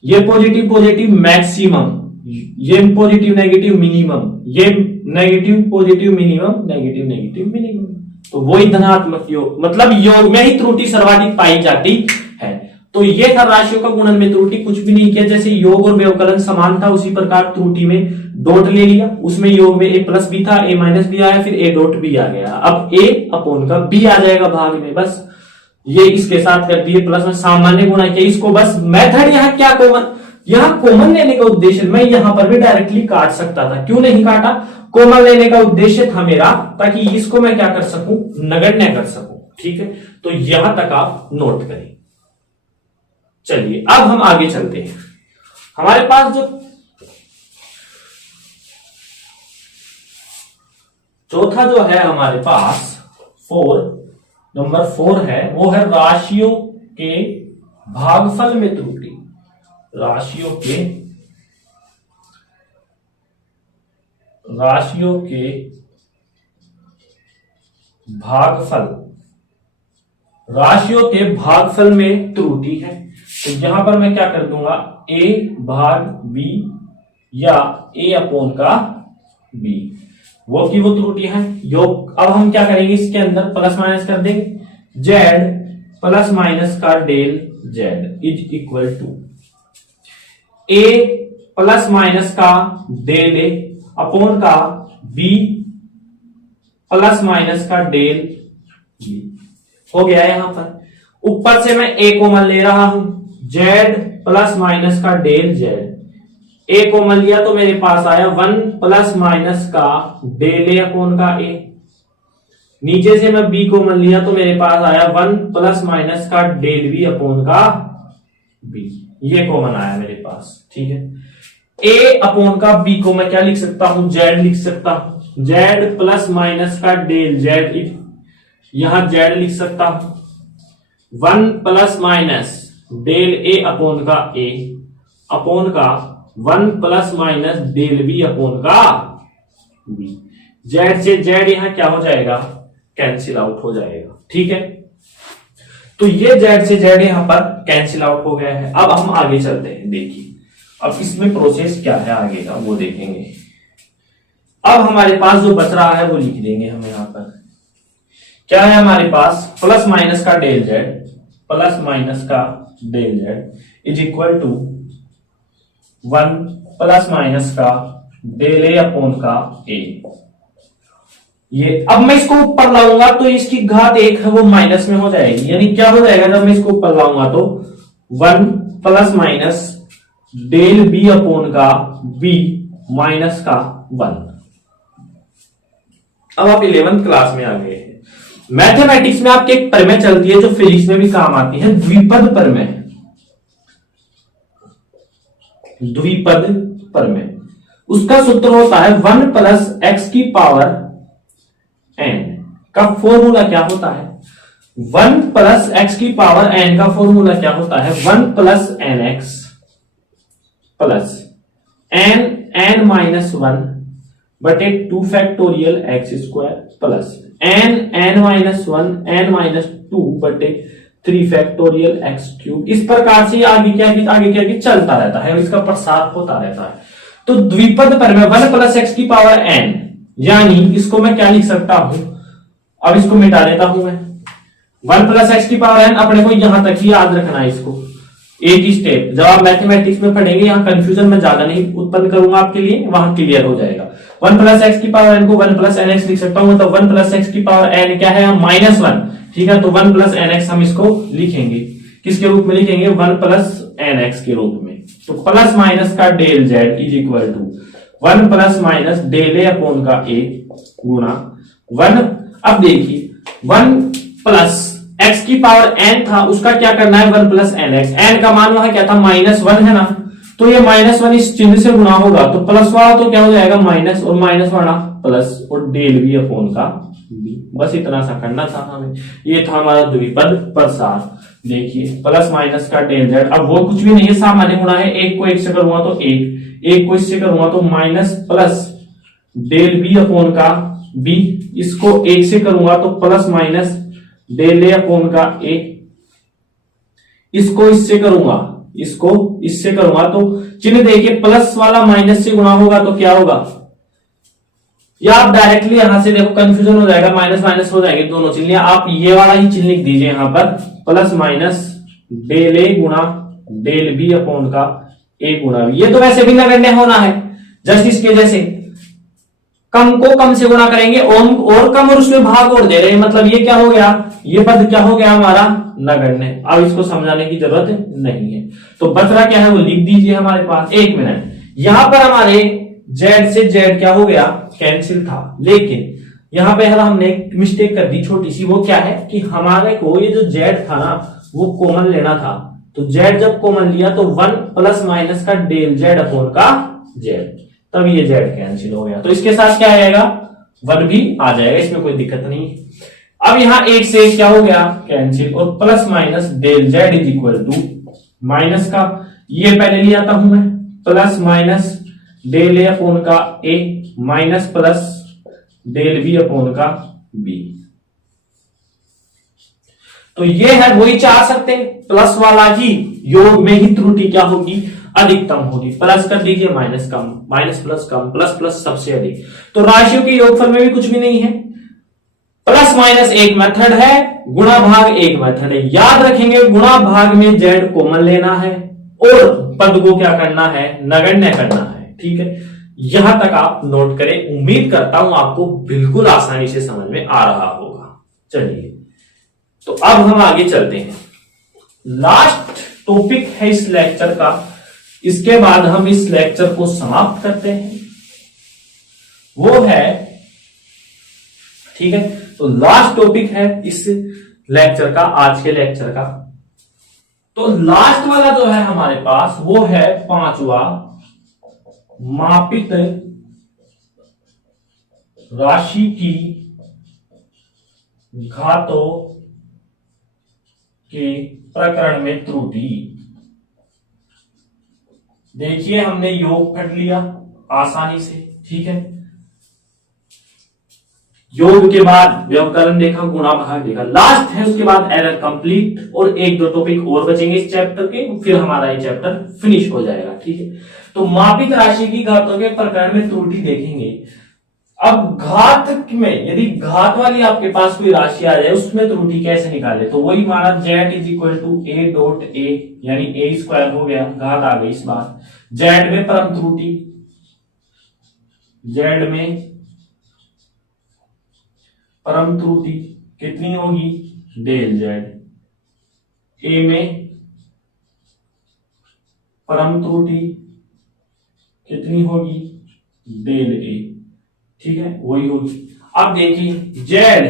ये पॉजिटिव पॉजिटिव मैक्सिमम, ये पॉजिटिव नेगेटिव मिनिमम, ये negative positive minimum, negative negative minimum, तो वही धनात्मक योग, मतलब योग में ही त्रुटि सर्वाधिक पाई जाती है। तो ये था राशियों का गुणन में त्रुटि, कुछ भी नहीं किया, जैसे योग और व्यवकलन समान था उसी प्रकार त्रुटि में डॉट ले लिया, उसमें योग में ए प्लस बी था, ए माइनस बी आया, फिर ए डॉट बी आ गया, अब ए अपॉन का बी आ जाएगा भाग में, बस ये इसके साथ कर दिए, प्लस में सामान्य गुणा किया, इसको बस मेथड यहाँ क्या कॉमन, यहाँ कॉमन लेने का उद्देश्य, मैं यहां पर भी डायरेक्टली काट सकता था, क्यों नहीं काटा, कॉमन लेने का उद्देश्य था मेरा ताकि इसको मैं क्या कर सकूं, नगण्य कर सकूं, ठीक है, तो यहां तक आप नोट करें। चलिए अब हम आगे चलते हैं, हमारे पास जो चौथा जो है हमारे पास नंबर 4 है, वो है राशियों के भागफल में त्रुटि, राशियों के भागफल, राशियों के भागफल में त्रुटि है, तो यहां पर मैं क्या कर दूंगा, a भाग b या a अपॉन का b, वो की वो त्रुटि है योग। अब हम क्या करेंगे, इसके अंदर प्लस माइनस कर देंगे, z प्लस माइनस का del z is equal to a plus minus का डेल a अपॉन का b प्लस माइनस का डेल b, हो गया यहां पर, ऊपर से मैं a कॉमन ले रहा हूं, z प्लस माइनस का डेल z, a कॉमन लिया तो मेरे पास आया 1 प्लस माइनस का डेल a अपॉन का a, नीचे से मैं b कॉमन लिया तो मेरे पास आया 1 प्लस माइनस का डेल b अपॉन का b, ये कॉमन आया मेरे पास, ठीक है। a अपॉन का b को मैं क्या लिख सकता हूं, z लिख सकता हूं, z प्लस माइनस का डेल z, यहां z लिख सकता हूं, 1 plus minus del a upon का a अपॉन का 1 plus minus del b upon का b, z से z यहां क्या हो जाएगा, कैंसिल आउट हो जाएगा, ठीक है। तो ये z से z यहां पर कैंसिल आउट हो गया है। अब हम आगे चलते हैं, देखिए अब इसमें प्रोसेस क्या है आगे का वो देखेंगे। अब हमारे पास जो बच रहा है वो लिख देंगे हम यहां पर, क्या है हमारे पास, प्लस माइनस का डेल z, प्लस माइनस का del z is equal to 1 plus minus का डेल ए अपॉन का ए। ये अब मैं इसको ऊपर लाऊंगा तो इसकी घात 1 है वो माइनस में हो जाएगी, यानी क्या हो जाएगा जब मैं इसको ऊपर लाऊंगा तो 1 plus minus del B upon का बी माइनस का 1। अब आप 11th क्लास में आ गए हैं। मैथमेटिक्स में आपके एक प्रमेय चलती है जो फिजिक्स में भी काम आती है, द्विपद प्रमेय। द्विपद प्रमेय उसका सूत्र होता है 1 प्लस एक्स की पावर एन का फॉर्मूला क्या होता है? 1 प्लस एक्स की पावर एन का फॉर्मूला क्या होता है? 1 plus N X plus N minus 1 बटे 2 factorial X square plus N minus 1 N minus 2 बटे 3 फैक्टोरियल एक्स क्यूब। इस प्रकार से आगे क्या चलता रहता है और इसका प्रसार होता रहता है। तो द्विपद प्रमेय 1 प्लस एक्स की पावर एन, यानी इसको मैं क्या लिख सकता हूं? अब इसको मिटा देता हूं मैं। 1 प्लस एक्स की पावर एन अपने को यहां तक ही याद रखना है, इसको एक ही स्टेप। जब आप मैथमेटिक्स में पढ़ेंगे यहां कंफ्यूजन में ज्यादा नहीं उत्पन्न करूंगा आपके लिए, वहां क्लियर हो जाएगा। 1 प्लस एक्स की पावर एन को 1 प्लस एन एक्स लिख सकता हूं, तो 1 प्लस एक्स की पावर एन क्या है? माइनस 1, ठीक है। तो 1 प्लस एन एक्स हम इसको लिखेंगे, किसके रूप में लिखेंगे? 1 प्लस एन एक्स के रूप में। तो प्लस माइनस का del Z is equal to 1 plus minus del A upon का ए गुणा 1। अब देखिए 1 प्लस एक्स की पावर एन था, उसका क्या करना है? 1 प्लस एन एक्स। एन का मान वहां क्या था? माइनस 1 है ना, तो ये माइनस 1 इस चिन्ह से गुणा होगा तो प्लस वाला तो क्या हो जाएगा? माइनस, और माइनस वाला प्लस, और डेल बी अपॉन का बी। बस इतना सा करना था हमें। ये था हमारा द्विपद प्रसार। देखिए प्लस माइनस का डेल जेड, अब वो कुछ भी नहीं है, सामान्य गुणा है। एक को एक से करूंगा तो एक को इससे करूंगा तो minus plus del B upon का बी, इसको एक से करूंगा तो plus minus del A upon का ए, इसको इससे करूंगा, इसको इससे करूंगा तो चिन्ह देखिए प्लस वाला माइनस से गुणा होगा तो क्या होगा? या आप डायरेक्टली यहां से देखो कंफ्यूजन हो जाएगा, माइनस माइनस हो जाएंगे दोनों चिन्ह। आप ये वाला ही चिन्ह लिख दीजिए यहां पर, प्लस माइनस डेल ए गुणा डेल बी अपॉन का ए गुणा बी। ये तो वैसे भी नगण्य होना है, जस्ट इसके जैसे कम को कम से गुणा करेंगे और कम, और उसमें भाग और दे रहे हैं, मतलब ये क्या हो गया? ये पद क्या हो गया हमारा? नगण्य। अब इसको समझाने की जरूरत नहीं है, तो बच रहा क्या है वो लिख दीजिए हमारे पास। 1 मिनट, यहां पर हमारे जेड से जेड क्या हो गया? कैंसिल था, लेकिन यहां पे हमने एक मिस्टेक कर दी छोटी सी। वो क्या है कि हमारे को ये जो जेड था ना वो कॉमन लेना था, तो जेड जब कॉमन लिया तो 1 प्लस माइनस का डेल जेड अपॉन का जेड, तब ये जेड कैंसिल हो गया। तो इसके साथ क्या आएगा? 1 भी आ जाएगा, इसमें कोई दिक्कत नहीं। अब यहां 1 से क्या हो गया? कैंसिल, और plus minus del Z is equal to minus का, ये पहले ले आता हूं मैं, plus minus del A upon का A minus plus del B upon का बी। तो ये है वही चाह सकते हैं, प्लस वाला ही योग में ही त्रुटि क्या होगी? अधिकतम होगी। प्लस कर दीजिए, माइनस कम, माइनस प्लस कम, प्लस प्लस सबसे अधिक। तो राशियों के योगफल में भी कुछ भी नहीं है, प्लस माइनस एक मेथड है, गुणा भाग एक मेथड है। याद रखेंगे गुणा भाग में जेड कॉमन लेना है और पद को क्या करना है? नगण्य करना है, ठीक है। यहां तक आप नोट करें, उम्मीद करता हूं आपको बिल्कुल आसानी से समझ में आ रहा होगा। चलिए तो अब हम आगे चलते हैं। लास्ट टॉपिक है इस लेक्चर का, इसके बाद हम इस लेक्चर को समाप्त करते हैं, वो है, ठीक है। तो लास्ट टॉपिक है इस लेक्चर का, आज के लेक्चर का। तो लास्ट वाला जो है हमारे पास वो है 5वां, मापित राशि की घातों के प्रकरण में त्रुटि। देखिए हमने योग पढ़ लिया आसानी से, ठीक है। योग के बाद व्यवकलन देखा, गुणा भाग देखा, लास्ट है उसके बाद एरर कंप्लीट, और 1-2 टॉपिक और बचेंगे इस चैप्टर के, फिर हमारा ये चैप्टर फिनिश हो जाएगा, ठीक है। तो मापित राशि की घातों के प्रकरण में त्रुटि देखेंगे। अब घात में यदि घात वाली आपके पास कोई राशि आ जाए उसमें त्रुटि कैसे निकाले? तो वही हमारा z is equal to a dot a, यानी a स्क्वायर हो गया, घात आ गई इस बार, जेड में परम त्रुटि, जेड में परम त्रुटि कितनी होगी, डेल जेड। ए में परम त्रुटि कितनी होगी, डेल ए। ठीक है, वही होगी। अब देखिए जेड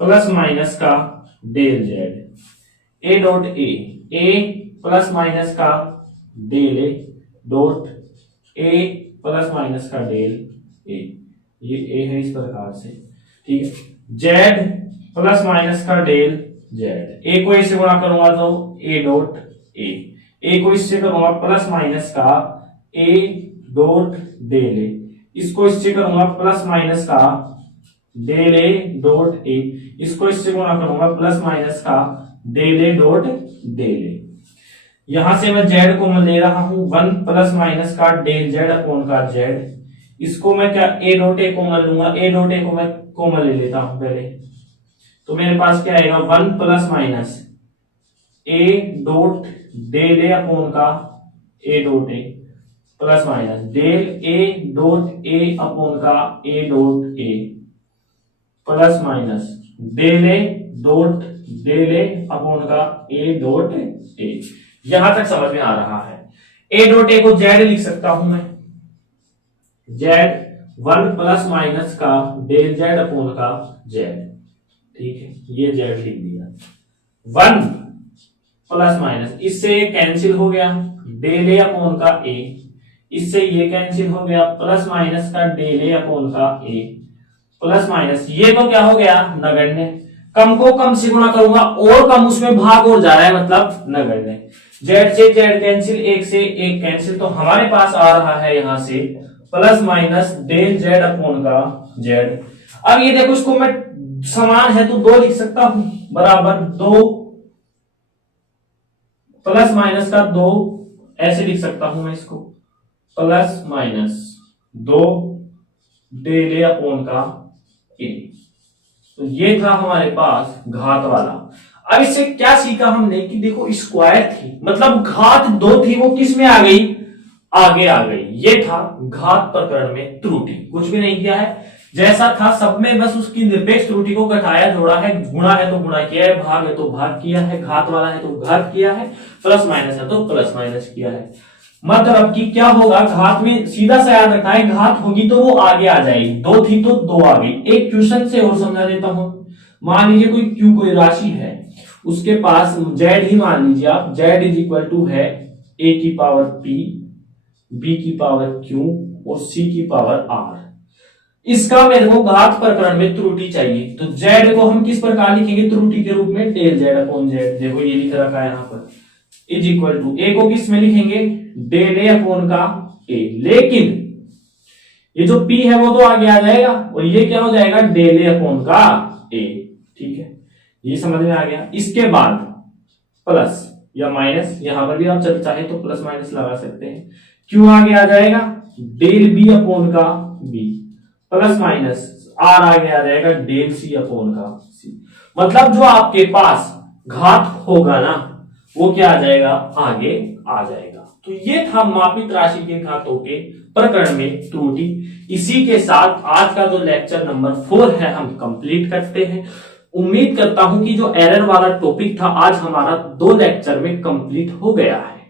प्लस माइनस का del Z, A dot A plus minus का del A dot A plus minus का डेल ए, ये ए है इस प्रकार से। ठीक है, जेड प्लस माइनस का डेल जेड, ए को इससे गुणा करूंगा तो ए डॉट ए को इससे करूंगा प्लस माइनस का ए डॉट डेल ए, इसको इससे करूंगा प्लस माइनस का डेल ए डॉट ए, इसको इससे गुणा करूंगा प्लस माइनस का डेल ए डॉट डेल ए। यहां से मैं जेड को मैं ले रहा हूं 1 प्लस माइनस का डेल जेड अपॉन का जेड, इसको मैं क्या ए डॉट ए कॉमन लूंगा, ए डॉट ए को मैं कॉमन ले लेता हूं पहले, तो मेरे पास क्या आएगा 1 plus minus A dot del A upon का A dot A plus minus del A dot A upon का A dot A plus minus del A dot del A upon का ए डॉट ए। यहां तक समझ में आ रहा है। ए डॉट ए को जेड लिख सकता हूं मैं, जेड 1 प्लस माइनस का डेल जेड अपॉन का जेड। ठीक है, ये जेड लिख दिया। 1 प्लस माइनस, इससे ये कैंसिल हो गया, डेल ए अपॉन का ए, इससे ये कैंसिल हो गया, प्लस माइनस का डेल ए अपॉन का ए प्लस माइनस, ये तो क्या हो गया नगण्य, कम को कम से गुणा करूंगा और कम उसमें भाग और जा रहा है मतलब नगण्य। जेड से जेड कैंसिल, एक से एक कैंसिल, तो हमारे पास आ रहा है यहां से plus minus del Z upon का जेड। अब ये देखो इसको मैं समान है तो 2 लिख सकता हूं, बराबर 2 प्लस माइनस का 2, ऐसे लिख सकता हूं मैं इसको, plus minus 2 del A upon का ए। तो ये था हमारे पास घात वाला। अब इससे क्या सीखा हमने कि देखो स्क्वायर थी, मतलब घात 2 थी, वो किस में आ गई, आगे आ गई। ये था घात प्रकरण में त्रुटि, कुछ भी नहीं किया है, जैसा था सब में बस उसकी निरपेक्ष त्रुटि को घटाया जोड़ा है, गुणा है तो गुणा किया है, भाग है तो भाग किया है, घात वाला है तो घात किया है, प्लस माइनस है तो प्लस माइनस किया है। मतलब कि क्या होगा, घात में सीधा सा याद रखना है, घात होगी तो वो आगे आ जाएगी, 2 थी तो 2 आ गई। एक क्वेश्चन से और समझा देता हूं, मान लीजिए कोई क्यू कोई राशि है, उसके पास जेड ही मान लीजिए आप, जेड इज इक्वल टू है ए की पावर पी, बी की पावर क्यू और सी की पावर आर। इसका मेरे को घात प्रकरण में त्रुटि चाहिए, तो जेड को हम किस प्रकार लिखेंगे त्रुटि के रूप में, डेल जेड अपॉन जेड। देखो ये लिख रखा है यहाँ पर, इज इक्वल टू ए को किस में लिखेंगे, डेल ए अपॉन का ए, लेकिन ये जो पी है वो तो आगे आ जाएगा और ये क्या हो जाएगा, डेल ए अपॉन का ए। ठीक है, ये समझ में आ गया। इसके बाद प्लस या माइनस, यहां पर भी आप चाहे तो प्लस माइनस लगा सकते हैं, क्यों आगे आ जाएगा, डेल बी अपॉन का बी प्लस माइनस आर आगे आ जाएगा डेल सी अपॉन का सी। मतलब जो आपके पास घात होगा ना वो क्या आ जाएगा, आगे आ जाएगा। तो ये था मापित राशि के घातों के प्रकरण में त्रुटि। इसी के साथ आज का जो लेक्चर नंबर 4 है हम कंप्लीट करते हैं। उम्मीद करता हूं कि जो एरर वाला टॉपिक था आज हमारा 2 लेक्चर में कंप्लीट हो गया है।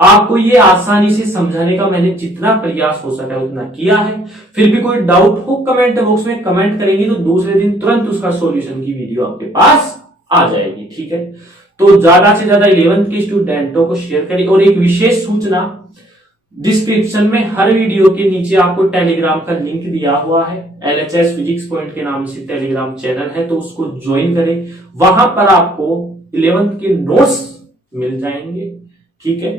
आपको ये आसानी से समझाने का मैंने जितना प्रयास हो सका उतना किया है। फिर भी कोई डाउट हो कमेंट बॉक्स में कमेंट करेंगे तो दूसरे दिन तुरंत उसका सॉल्यूशन की वीडियो आपके पास आ जाएगी। ठीक है, तो ज्यादा से ज्यादा 11th के स्टूडेंटों को शेयर करिए। और एक विशेष सूचना, डिस्क्रिप्शन में हर वीडियो के नीचे आपको टेलीग्राम का लिंक दिया हुआ है, LHS फिजिक्स पॉइंट के नाम से टेलीग्राम चैनल है, तो उसको ज्वाइन करें। वहां पर आपको 11th के नोट्स मिल जाएंगे। ठीक है,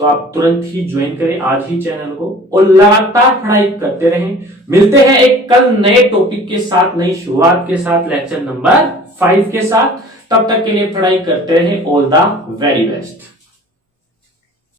तो आप तुरंत ही ज्वाइन करें आज ही चैनल को और लगातार पढ़ाई करते रहें। मिलते हैं एक कल नए टॉपिक के साथ, नई शुरुआत के साथ, लेक्चर नंबर 5 के साथ। तब तक के लिए पढ़ाई करते रहें। All the very best.